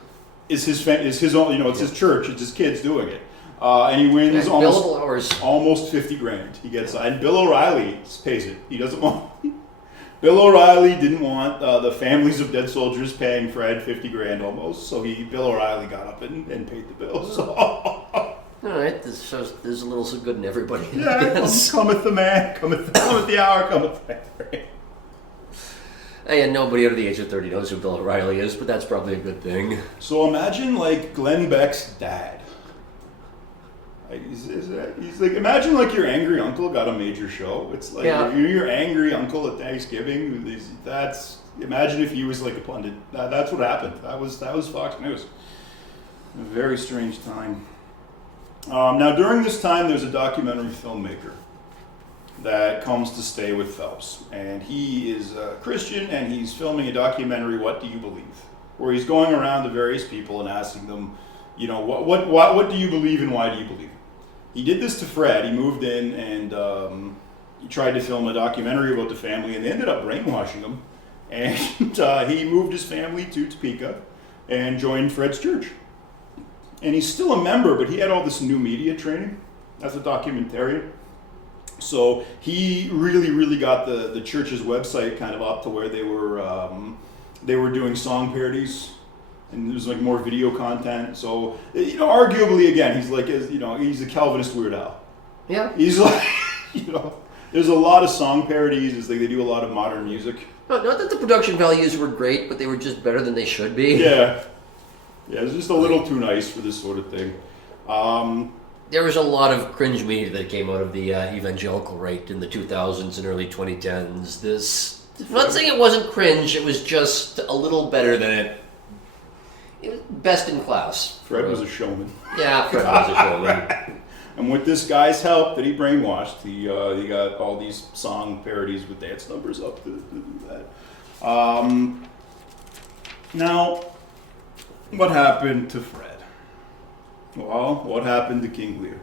is his own, it's his church, it's his kids doing it. And he wins almost $50,000. He gets, and Bill O'Reilly pays it. He doesn't want. Bill O'Reilly didn't want the families of dead soldiers paying Fred $50,000 almost, so Bill O'Reilly got up and paid the bill. So. All right, this shows there's a little so good in everybody. Yeah, cometh the man, cometh the hour, cometh the man. And nobody under the age of 30 knows who Bill O'Reilly is, but that's probably a good thing. So imagine like Glenn Beck's dad. He's like, imagine like your angry uncle got a major show. It's like your angry uncle at Thanksgiving. Imagine if he was like a pundit. That's what happened. That was Fox News. A very strange time. Now during this time, there's a documentary filmmaker that comes to stay with Phelps, and he is a Christian, and he's filming a documentary, What Do You Believe?, where he's going around to various people and asking them, what do you believe and why do you believe it? He did this to Fred. He moved in and he tried to film a documentary about the family, and they ended up brainwashing him, and he moved his family to Topeka and joined Fred's church. And he's still a member, but he had all this new media training as a documentarian. So he really got the church's website kind of up to where they were doing song parodies, and there's like more video content. So arguably again, he's like he's a Calvinist Weird Al. Yeah. He's like there's a lot of song parodies. It's like they do a lot of modern music. Not that the production values were great, but they were just better than they should be. Yeah, it's just a little too nice for this sort of thing. There was a lot of cringe media that came out of the evangelical right in the 2000s and early 2010s. I'm not saying it wasn't cringe, it was just a little better than it. It was best in class. Fred was a showman. Yeah, Fred was a showman. And with this guy's help that he brainwashed, he got all these song parodies with dance numbers up to do that. Now, what happened to Fred? Well, what happened to King Lear?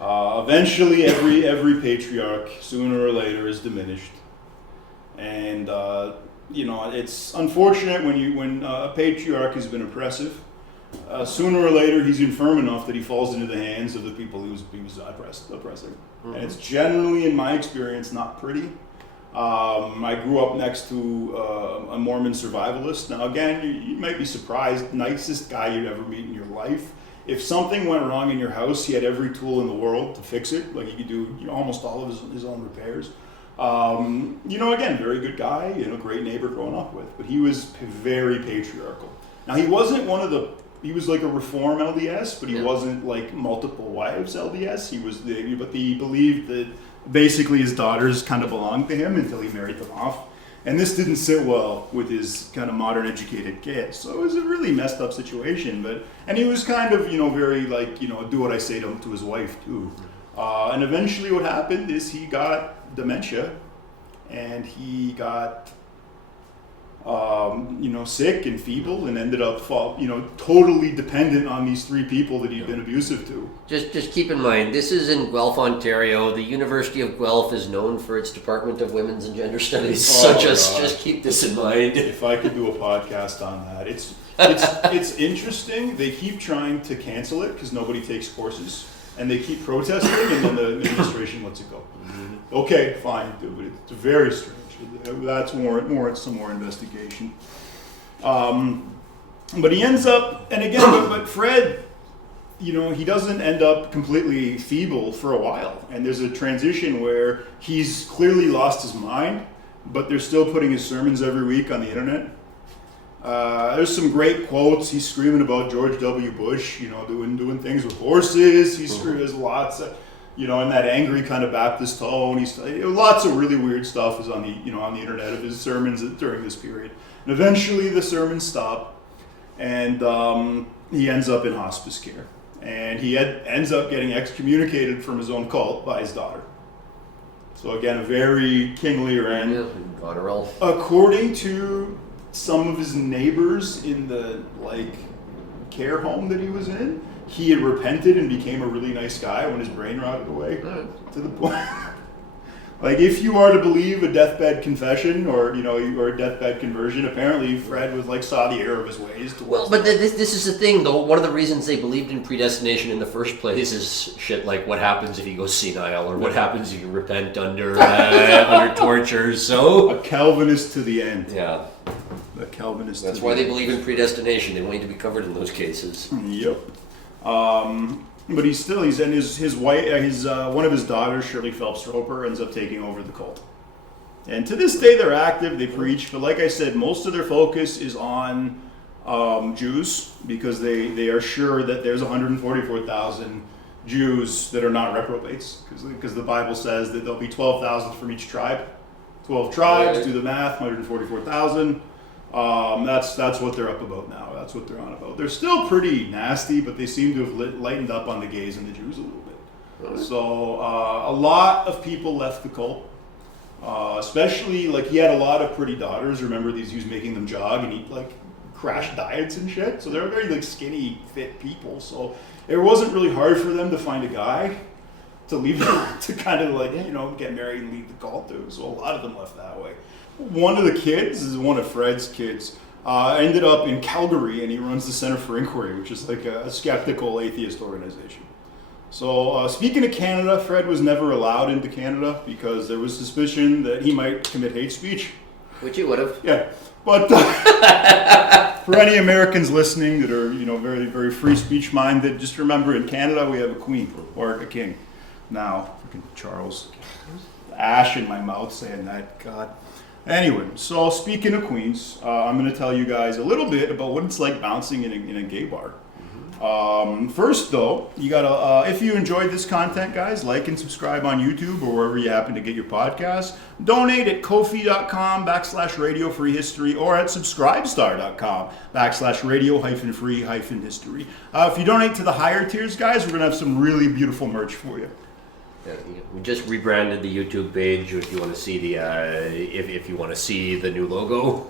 Eventually, every patriarch, sooner or later, is diminished, and it's unfortunate when a patriarch has been oppressive. Sooner or later, he's infirm enough that he falls into the hands of the people he was oppressing, and it's generally, in my experience, not pretty. I grew up next to a Mormon survivalist. Now, again, you might be surprised, nicest guy you'd ever meet in your life. If something went wrong in your house, he had every tool in the world to fix it. Like he could do almost all of his own repairs. Again, very good guy, great neighbor growing up with. But he was very patriarchal. Now, he wasn't he was like a reform LDS, but he wasn't like multiple wives LDS. But he believed that basically his daughters kind of belonged to him until he married them off. And this didn't sit well with his kind of modern educated kids. So it was a really messed up situation. And he was kind of, very like, do what I say to his wife too. And eventually what happened is he got dementia, and he got, sick and feeble, and ended up, totally dependent on these three people that he'd been abusive to. Just keep in mind, this is in Guelph, Ontario. The University of Guelph is known for its Department of Women's and Gender Studies. So just keep this in mind. If I could do a podcast on that, it's interesting. They keep trying to cancel it because nobody takes courses, and they keep protesting, and then the administration lets it go. Mm-hmm. Okay, fine, but it's very strange. That's warrants some more investigation. But he ends up, and again, but Fred, he doesn't end up completely feeble for a while. And there's a transition where he's clearly lost his mind, but they're still putting his sermons every week on the internet. There's some great quotes. He's screaming about George W. Bush, doing things with horses. He's screaming. There's lots of, in that angry kind of Baptist tone. He's lots of really weird stuff is on the internet of his sermons during this period. And eventually the sermons stop, and he ends up in hospice care, and he ends up getting excommunicated from his own cult by his daughter. So again, a very kingly end. Yeah, according to some of his neighbors in the care home that he was in, he had repented and became a really nice guy when his brain rotted away. To the point, if you are to believe a deathbed confession or a deathbed conversion, apparently Fred was saw the error of his ways. Well, but this is the thing, though. One of the reasons they believed in predestination in the first place is shit like what happens if you go senile, or what happens if you repent under torture. So a Calvinist to the end. Yeah. A Calvinist. That's why they believe in predestination. They want you to be covered in those cases. Yep. But he's and his wife, one of his daughters, Shirley Phelps Roper, ends up taking over the cult. And to this day, they're active. They preach, but like I said, most of their focus is on Jews, because they are sure that there's 144,000 Jews that are not reprobates, because the Bible says that there'll be 12,000 from each tribe. 12 tribes. Right. Do the math. 144,000. That's what they're up about now. That's what they're on about. They're still pretty nasty, but they seem to have lightened up on the gays and the Jews a little bit. Really? So a lot of people left the cult, especially he had a lot of pretty daughters. Remember, he was making them jog and eat crash diets and shit. So they're very skinny, fit people. So it wasn't really hard for them to find a guy to leave to kind of get married and leave the cult to. So a lot of them left that way. One of the kids is one of Fred's kids. Ended up in Calgary, and he runs the Center for Inquiry, which is a skeptical atheist organization. So speaking of Canada, Fred was never allowed into Canada because there was suspicion that he might commit hate speech. Which he would have. Yeah, but for any Americans listening that are very, very free speech minded, just remember, in Canada we have a queen or a king. Now, freaking Charles, ash in my mouth saying that. God. Anyway, so speaking of queens, I'm going to tell you guys a little bit about what it's like bouncing in a gay bar. First, though, you gotta, if you enjoyed this content, guys, like and subscribe on YouTube or wherever you happen to get your podcasts. Donate at kofi.com/radio free history or at subscribestar.com/radio free history. If you donate to the higher tiers, guys, we're going to have some really beautiful merch for you. Yeah, we just rebranded the YouTube page. If you want to see if you want to see the new logo.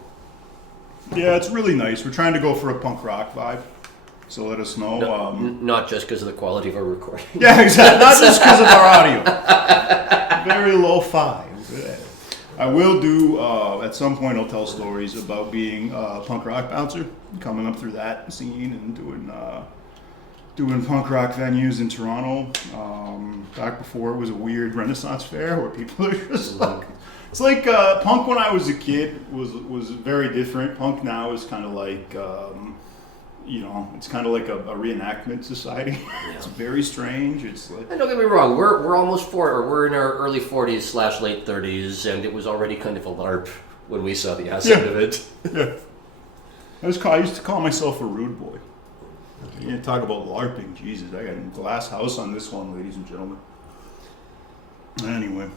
Yeah, it's really nice. We're trying to go for a punk rock vibe, so let us know. Not just because of the quality of our recording. Yeah, exactly. Not just because of our audio. Very lo-fi. I will do at some point. I'll tell stories about being a punk rock bouncer, coming up through that scene and doing punk rock venues in Toronto, back before it was a weird Renaissance fair where people are just it's punk when I was a kid was very different. Punk now is kind of it's kind of like a reenactment society. Yeah. It's very strange. It's and don't get me wrong, we're almost we're in our early 40s/late 30s, and it was already kind of a LARP when we saw the asset of it. Yeah, I used to call myself a rude boy. You talk about LARPing, Jesus! I got a glass house on this one, ladies and gentlemen. Anyway,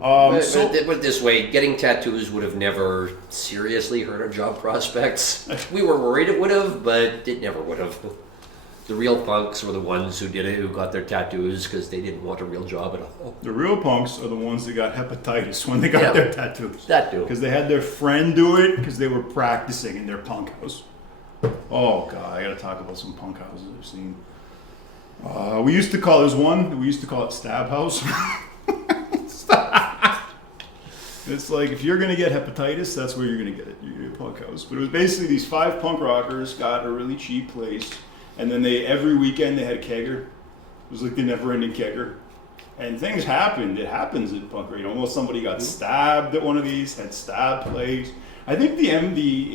put it this way: getting tattoos would have never seriously hurt our job prospects. We were worried it would have, but it never would have. The real punks were the ones who did it, who got their tattoos because they didn't want a real job at all. The real punks are the ones that got hepatitis when they got their tattoos. That too. Because they had their friend do it because they were practicing in their punk house. Oh God, I gotta talk about some punk houses I've seen. We used to call it Stab House. It's like, if you're gonna get hepatitis, that's where you're gonna get it. You're gonna get a punk house. But it was basically these 5 punk rockers got a really cheap place, and then every weekend they had a kegger. It was like the never-ending kegger. And things happened. It happens at punk rock. Almost somebody got stabbed at one of these, had stab plays. I think the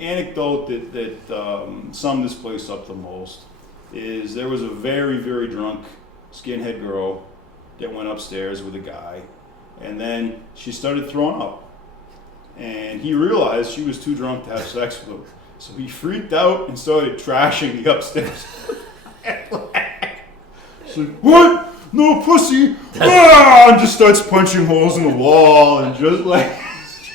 anecdote that summed this place up the most is there was a very, very drunk skinhead girl that went upstairs with a guy, and then she started throwing up. And he realized she was too drunk to have sex with him. So he freaked out and started trashing the upstairs. He's like, what? No pussy! Ah! And just starts punching holes in the wall and just like,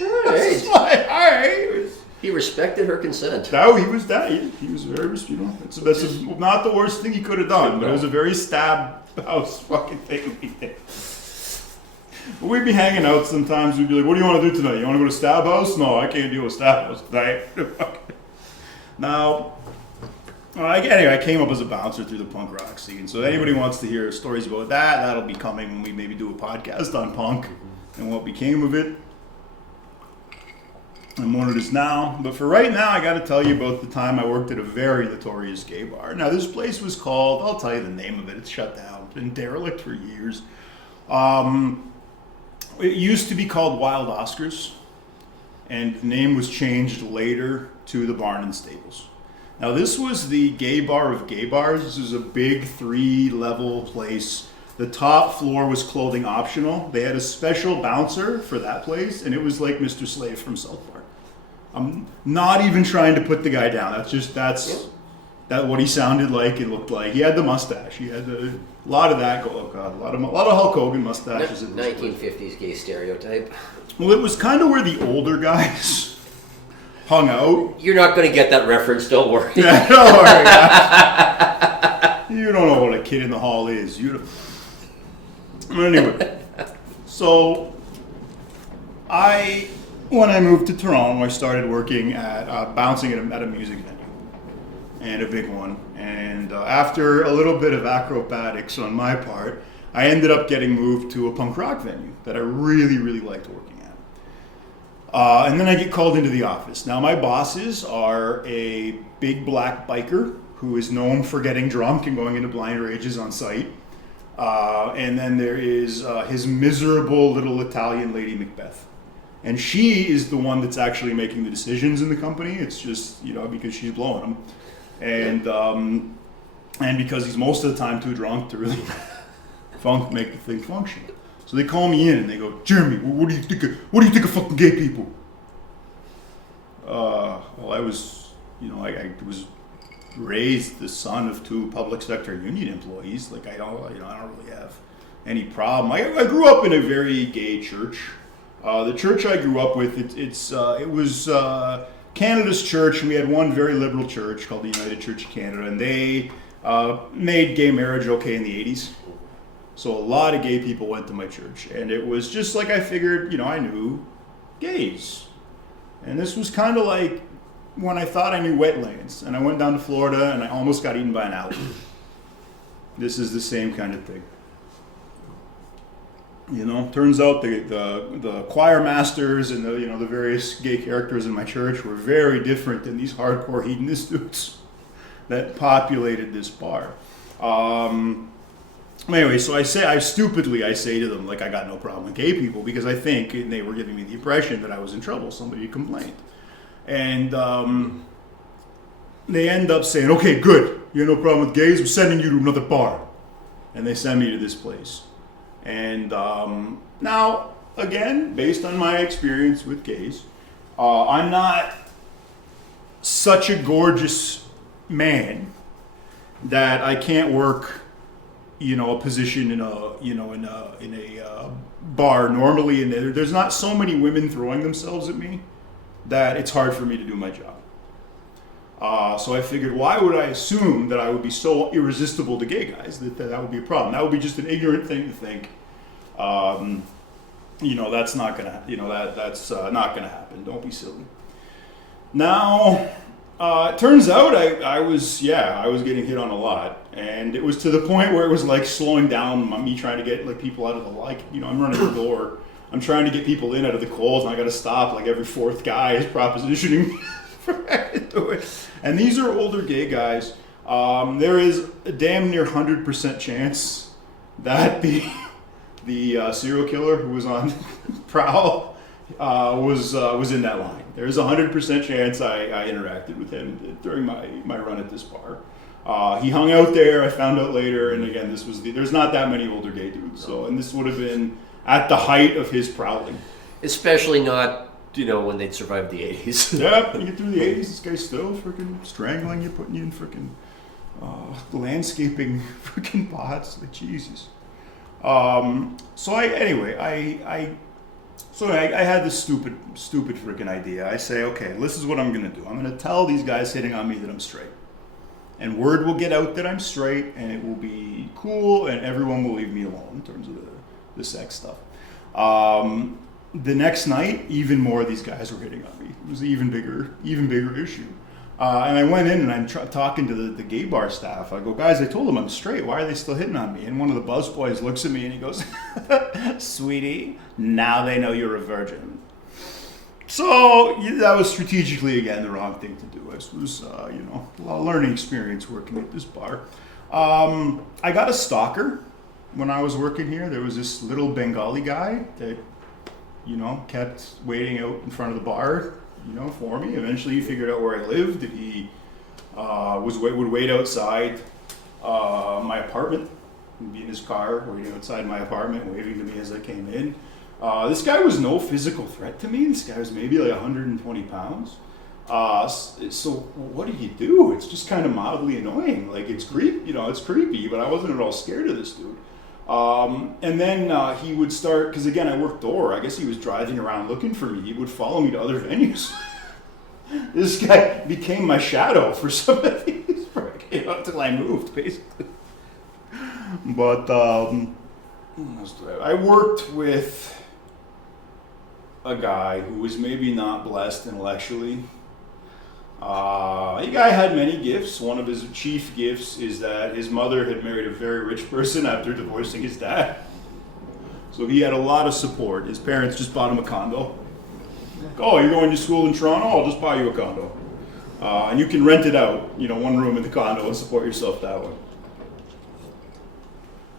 all right. He respected her consent. No, he was that. He was very, that's not the worst thing he could have done, but it was a very stab house fucking thing he did. But we'd be hanging out sometimes. We'd be like, what do you want to do tonight? You want to go to Stab House? No, I can't deal with Stab House tonight. Now, anyway, I came up as a bouncer through the punk rock scene. So anybody wants to hear stories about that, that'll be coming when we maybe do a podcast on punk and what became of it and what it is now. But for right now, I got to tell you about the time I worked at a very notorious gay bar. Now, this place was called, I'll tell you the name of it. It's shut down. It's been derelict for years. It used to be called Wild Oscars, and the name was changed later to the Barn and Stables. Now, this was the gay bar of gay bars. This was a big 3-level place. The top floor was clothing optional. They had a special bouncer for that place, and it was like Mr. Slave from South Park. I'm not even trying to put the guy down. That's what he sounded like and looked like. He had the mustache. He had a lot of that. Oh God, a lot of Hulk Hogan mustaches. 1950s gay stereotype. Well, it was kind of where the older guys hung out. You're not going to get that reference. Don't worry. Yeah, don't worry. Guys. You don't know what a kid in the hall is. Anyway, so when I moved to Toronto, I started working at bouncing at a music venue. And a big one. And after a little bit of acrobatics on my part, I ended up getting moved to a punk rock venue that I really, really liked working at. And then I get called into the office. Now, my bosses are a big black biker who is known for getting drunk and going into blind rages on site. And then there is his miserable little Italian lady, Macbeth. And she is the one that's actually making the decisions in the company. It's just, because she's blowing them. And because he's most of the time too drunk to really make the thing function. So they call me in and they go, Jeremy, what do you think of fucking gay people? Well, I was raised the son of 2 public sector union employees. Like I don't really have any problem. I grew up in a very gay church. The church I grew up with, it was Canada's church, and we had one very liberal church called the United Church of Canada, and they made gay marriage okay in the 80s. So a lot of gay people went to my church, and it was just like I figured, I knew gays. And this was kind of like when I thought I knew wetlands, and I went down to Florida, and I almost got eaten by an alligator. This is the same kind of thing. Turns out the choir masters and the various gay characters in my church were very different than these hardcore hedonist dudes that populated this bar. Anyway, so I stupidly say to them, like, I got no problem with gay people, because I think, and they were giving me the impression that I was in trouble. Somebody complained. And they end up saying, okay, good. You have no problem with gays? We're sending you to another bar. And they send me to this place. And now, again, based on my experience with gays, I'm not such a gorgeous man that I can't work, a position in a bar normally. And there's not so many women throwing themselves at me that it's hard for me to do my job. So I figured, why would I assume that I would be so irresistible to gay guys that would be a problem? That would be just an ignorant thing to think. That's not gonna. That's not gonna happen. Don't be silly. Now, it turns out I was getting hit on a lot, and it was to the point where it was like slowing down me trying to get like people out of the I'm running the door. I'm trying to get people in out of the cold, and I got to stop like every 4th guy is propositioning. And these are older gay guys. There is a damn near 100% chance that the serial killer who was on Prowl was in that line. There's a 100% chance I interacted with him during my run at this bar. He hung out there. I found out later, and again, there's not that many older gay dudes. So, and this would have been at the height of his prowling. Especially not when they'd survived the 80s. Yeah, you get through the 80s, this guy's still freaking strangling you, putting you in freaking landscaping freaking pots. Like, Jesus. So I had this stupid freaking idea. I say, okay, this is what I'm going to do. I'm going to tell these guys hitting on me that I'm straight. And word will get out that I'm straight, and it will be cool, and everyone will leave me alone in terms of the sex stuff. The next night, even more of these guys were hitting on me. It was an even bigger issue. And I went in and I'm talking to the gay bar staff. I go, guys, I told them I'm straight. Why are they still hitting on me? And one of the busboys looks at me and he goes, sweetie, now they know you're a virgin. So that was strategically, again, the wrong thing to do. It was, a learning experience working at this bar. I got a stalker when I was working here. There was this little Bengali guy that, kept waiting out in front of the bar, for me. Eventually he figured out where I lived. He would wait outside my apartment. He'd be in his car, waiting outside my apartment, waving to me as I came in. This guy was no physical threat to me. This guy was maybe like 120 pounds. So what do? It's just kind of mildly annoying. Like, it's creepy, but I wasn't at all scared of this dude. And then he would start, because again, I worked door. I guess he was driving around looking for me. He would follow me to other venues. This guy became my shadow for some of these, until I moved, basically. But I worked with a guy who was maybe not blessed intellectually. The guy had many gifts. One of his chief gifts is that his mother had married a very rich person after divorcing his dad. So he had a lot of support. His parents just bought him a condo. Oh, you're going to school in Toronto? I'll just buy you a condo. And you can rent it out, one room in the condo and support yourself that way.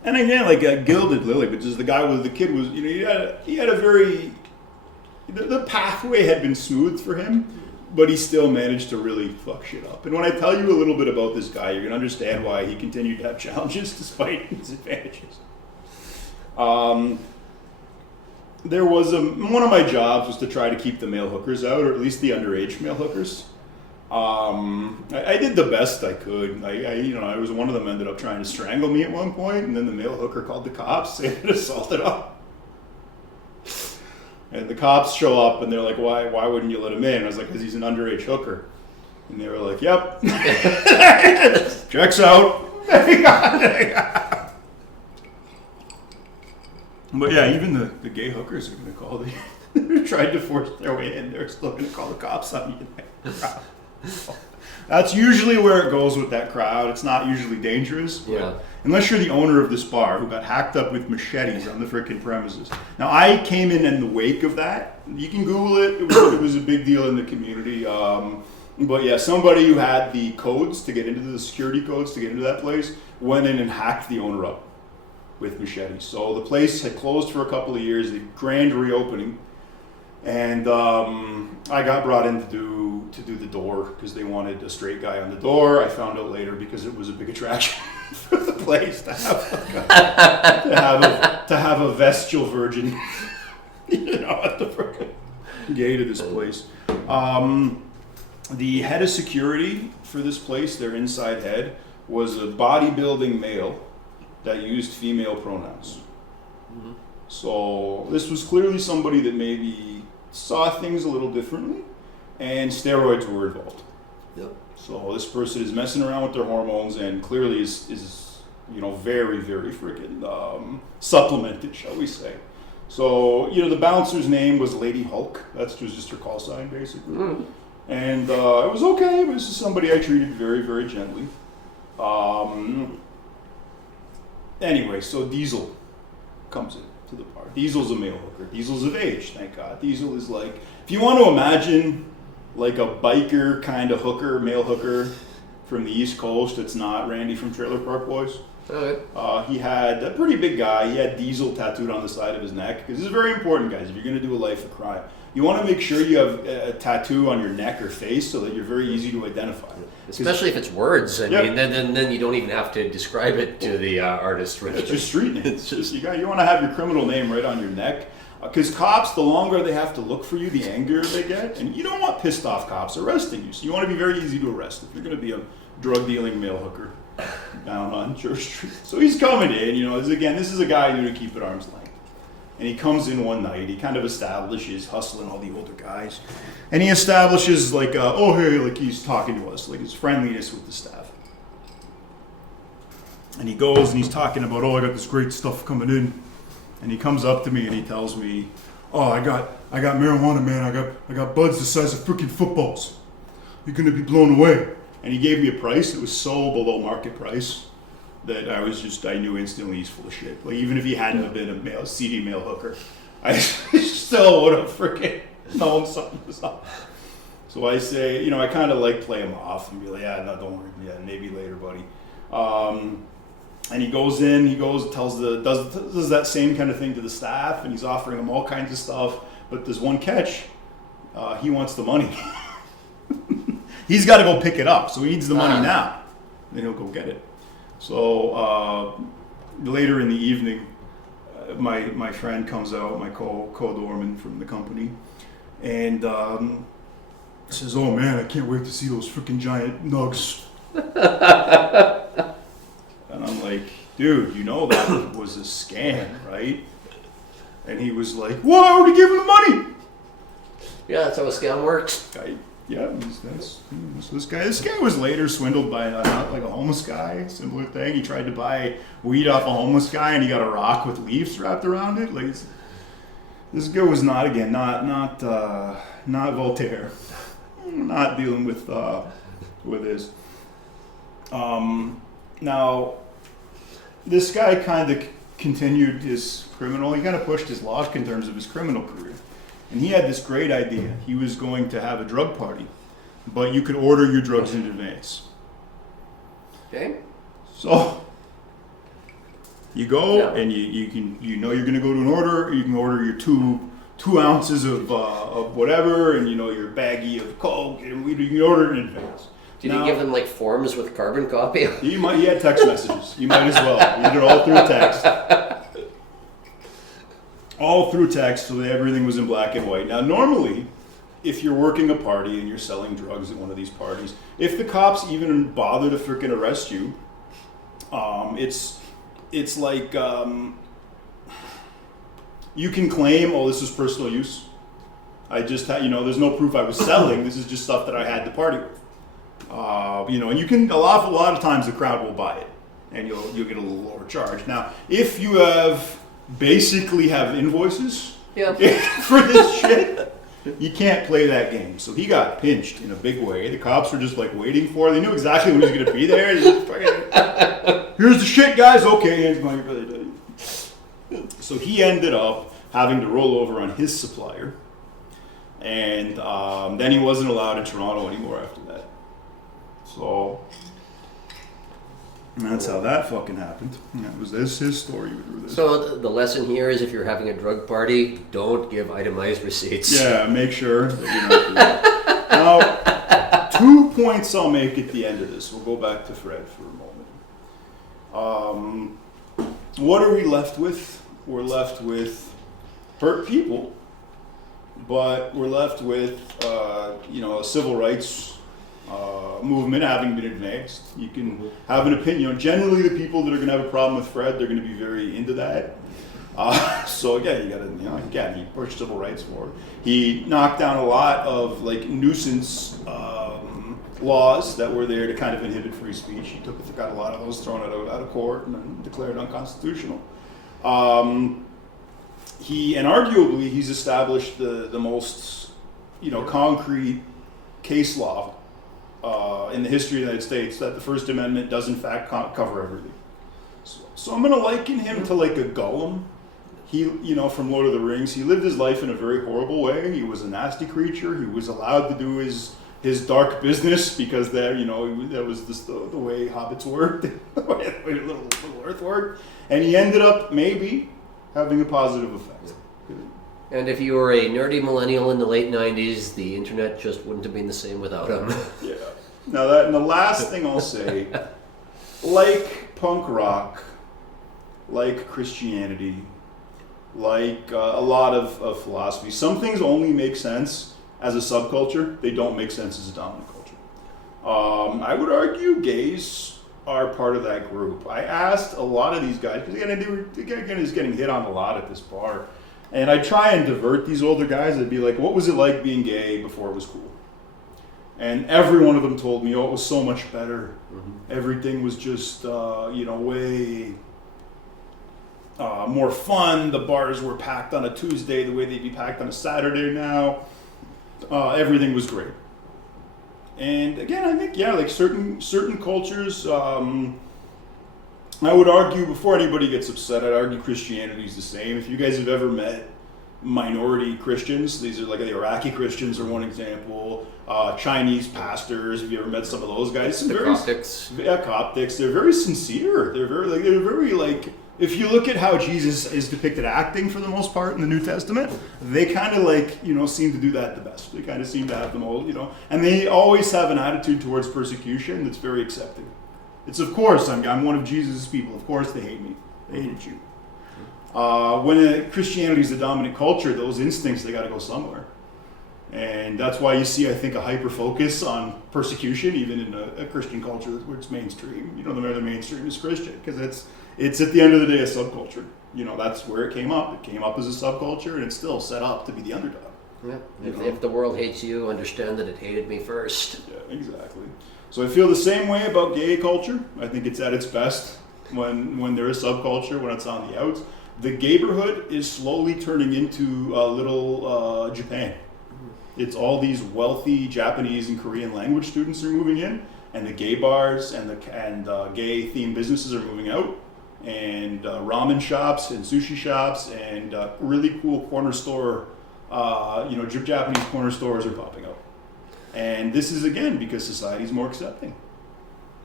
And again, like Gilded Lily, which is the guy with the kid was, he had a very, the pathway had been smooth for him, but he still managed to really fuck shit up. And when I tell you a little bit about this guy, you're going to understand why he continued to have challenges despite his advantages. There was one of my jobs was to try to keep the male hookers out, or at least the underage male hookers. I did the best I could. I was one of them ended up trying to strangle me at one point, and then the male hooker called the cops, saying it assaulted him. And the cops show up and they're like, why wouldn't you let him in? And I was like, because he's an underage hooker. And they were like, yep. Checks out. But yeah, even the gay hookers are going to call they tried to force their way in. They're still going to call the cops on you. That's usually where it goes with that crowd. It's not usually dangerous. Yeah. Unless you're the owner of this bar who got hacked up with machetes on the frickin' premises. Now, I came in the wake of that. You can Google it. It was a big deal in the community. But yeah, somebody who had the codes to get into the security codes to get into that place went in and hacked the owner up with machetes. So the place had closed for a couple of years, the grand reopening. And I got brought in to do the door because they wanted a straight guy on the door. I found out later because it was a big attraction for the place to have a vestal virgin, at the frickin' gate of this place. The head of security for this place, their inside head, was a bodybuilding male that used female pronouns. Mm-hmm. So this was clearly somebody that maybe saw things a little differently, and steroids were involved. Yep. So this person is messing around with their hormones and clearly is very, very freaking supplemented, shall we say. So, the bouncer's name was Lady Hulk. That was just her call sign, basically. Mm. And it was okay. This is somebody I treated very, very gently. Anyway, so Diesel comes in to the bar. Diesel's a male hooker. Diesel's of age, thank God. Diesel is like, if you want to imagine like a biker kind of hooker, male hooker from the East Coast, it's not Randy from Trailer Park Boys. Okay. He had a pretty big guy. He had Diesel tattooed on the side of his neck. Because this is very important, guys. If you're going to do a life of crime, you want to make sure you have a tattoo on your neck or face so that you're very easy to identify. Especially if it's words. I Yep. mean, then you don't even have to describe it to the artist. Right? It's your street name. It's just you want to have your criminal name right on your neck. Because cops, the longer they have to look for you, the angrier they get. And you don't want pissed off cops arresting you. So you want to be very easy to arrest if you're going to be a drug dealing male hooker down on Church Street. So he's coming in, this is a guy who to keep at arm's length. And he comes in one night, he kind of establishes, hustling all the older guys. And he establishes like, he's talking to us, like his friendliness with the staff. And he goes and he's talking about, I got this great stuff coming in. And he comes up to me and he tells me, I got marijuana, man. I got buds the size of freaking footballs. You're gonna be blown away. And he gave me a price that was so below market price that I knew instantly he's full of shit. Like even if he hadn't have been a seedy male hooker, I still would have freaking known something was up. So I say, I kind of like play him off and be like, yeah, no, don't worry, yeah, maybe later, buddy. And he goes, does that same kind of thing to the staff, and he's offering them all kinds of stuff, but there's one catch. He wants the money. He's got to go pick it up, so he needs the money now. Then he'll go get it. So later in the evening, my friend comes out, my co-doorman from the company, and says, "Oh man, I can't wait to see those freaking giant nugs." And I'm like, dude, that was a scam, right? And he was like, "Well, I already gave him the money." Yeah, that's how a scam works. This guy was later swindled by a homeless guy, similar thing. He tried to buy weed off a homeless guy, and he got a rock with leaves wrapped around it. Like this guy was not Voltaire, not dealing with this. Now, this guy kind of continued his criminal. He kind of pushed his luck in terms of his criminal career. And he had this great idea. He was going to have a drug party, but you could order your drugs in advance. Okay. So you go and you can you're going to go to an order. You can order your two ounces of whatever, and your baggie of coke, and you can order it in advance. Did he give them like forms with carbon copy? He had text messages. You might as well. You did it all through text. All through text, so that everything was in black and white. Now, normally, if you're working a party and you're selling drugs at one of these parties, if the cops even bother to freaking arrest you, it's like you can claim, this is personal use. I just had, there's no proof I was selling. This is just stuff that I had to party with. And you can a lot of times the crowd will buy it, and you'll get a little lower charge. Now, if you basically have invoices for this shit, you can't play that game. So he got pinched in a big way. The cops were just like waiting for it. They knew exactly when he was going to be there. Here's the shit, guys. Okay, so he ended up having to roll over on his supplier, and then he wasn't allowed in Toronto anymore after that. So and that's how that fucking happened. That was his story. So the lesson here is, if you're having a drug party, don't give itemized receipts. Yeah, make sure that you're not doing that. Now, 2 points I'll make at the end of this. We'll go back to Fred for a moment. What are we left with? We're left with hurt people, but we're left with a civil rights movement having been advanced. You can have an opinion. Generally, the people that are going to have a problem with Fred, they're going to be very into that. So again, he pushed civil rights forward. He knocked down a lot of nuisance laws that were there to kind of inhibit free speech. He got a lot of those thrown out of court and declared unconstitutional. Arguably he's established the most concrete case law in the history of the United States that the First Amendment does in fact cover everything. So I'm going to liken him to like a Gollum. He, from Lord of the Rings, he lived his life in a very horrible way. He was a nasty creature. He was allowed to do his dark business because that was just the way hobbits worked, the way little Earth worked. And he ended up maybe having a positive effect. And if you were a nerdy millennial in the late 90s, the internet just wouldn't have been the same without him. Yeah. Now and the last thing I'll say, like punk rock, like Christianity, like a lot of philosophy. Some things only make sense as a subculture. They don't make sense as a dominant culture. I would argue gays are part of that group. I asked a lot of these guys, because again, they were getting hit on a lot at this bar. And I try and divert these older guys. I'd be like, what was it like being gay before it was cool? And every one of them told me, oh, it was so much better. Mm-hmm. Everything was just, way more fun. The bars were packed on a Tuesday the way they'd be packed on a Saturday now. Everything was great. And again, I think, like certain cultures, I would argue, before anybody gets upset, I'd argue Christianity is the same. If you guys have ever met minority Christians, these are like the Iraqi Christians are one example, Chinese pastors, have you ever met some of those guys? The Coptics. Yeah, Coptics. They're very sincere. They're very if you look at how Jesus is depicted acting for the most part in the New Testament, they kind of seem to do that the best. They kind of seem to have them all, and they always have an attitude towards persecution that's very accepting. It's, of course, I'm one of Jesus' people. Of course they hate me. They hated you. When Christianity is the dominant culture, those instincts, they got to go somewhere. And that's why you see, I think, a hyper-focus on persecution, even in a Christian culture where it's mainstream. The mainstream is Christian, because it's at the end of the day a subculture. That's where it came up. It came up as a subculture, and it's still set up to be the underdog. Yeah. If the world hates you, understand that it hated me first. Yeah, exactly. So I feel the same way about gay culture. I think it's at its best when there is subculture, when it's on the outs. The gayborhood is slowly turning into a little Japan. It's all these wealthy Japanese and Korean language students are moving in, and the gay bars and gay themed businesses are moving out, and ramen shops and sushi shops and really cool corner store, Japanese corner stores are popping up. And this is, again, because society is more accepting.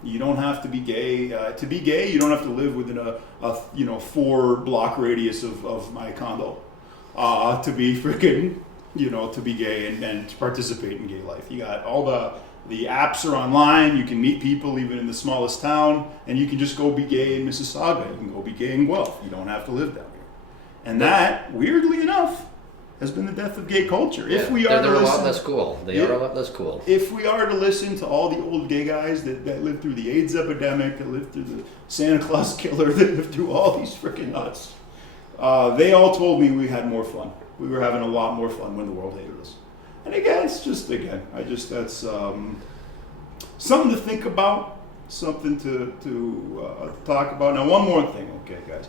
You don't have to be gay. To be gay, you don't have to live within a 4-block radius of my condo to be freaking, to be gay and to participate in gay life. You got all the apps are online. You can meet people even in the smallest town, and you can just go be gay in Mississauga. You can go be gay in Guelph. You don't have to live down here. And that, weirdly enough, has been the death of gay culture. Yeah, they're a lot less cool. They are a lot less cool. If we are to listen to all the old gay guys that lived through the AIDS epidemic, that lived through the Santa Claus killer, that lived through all these freaking nuts, they all told me we had more fun. We were having a lot more fun when the world hated us. And again, that's something to think about, something to talk about. Now, one more thing, okay, guys.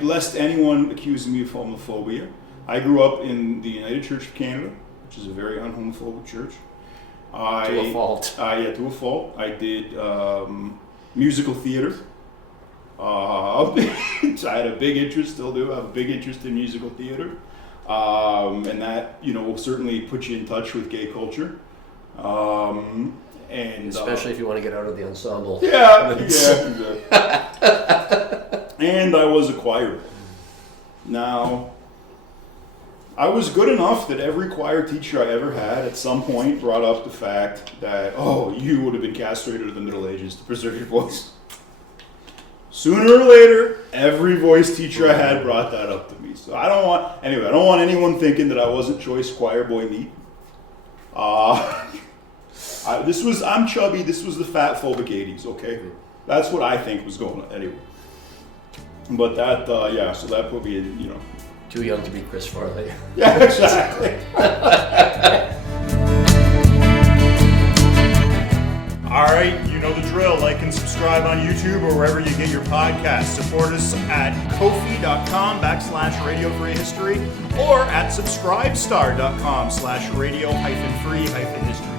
Lest anyone accuse me of homophobia, I grew up in the United Church of Canada, which is a very unhomophobic church. To a fault. To a fault. I did musical theater. I had a big interest, still do have a big interest in musical theater. And that, will certainly put you in touch with gay culture. And especially if you want to get out of the ensemble. Yeah. And I was a choir. Now, I was good enough that every choir teacher I ever had at some point brought up the fact that, you would have been castrated in the Middle Ages to preserve your voice. Sooner or later, every voice teacher I had brought that up to me. So I don't want anyone thinking that I wasn't choice choir boy meat. I'm chubby, this was the fat phobic 80s, okay? That's what I think was going on anyway. But that, so that put me in, Too young to be Chris Farley. Yeah, exactly. All right, you know the drill. Like and subscribe on YouTube or wherever you get your podcasts. Support us at kofi.com/Radio Free History or at subscribestar.com/radio-free-history.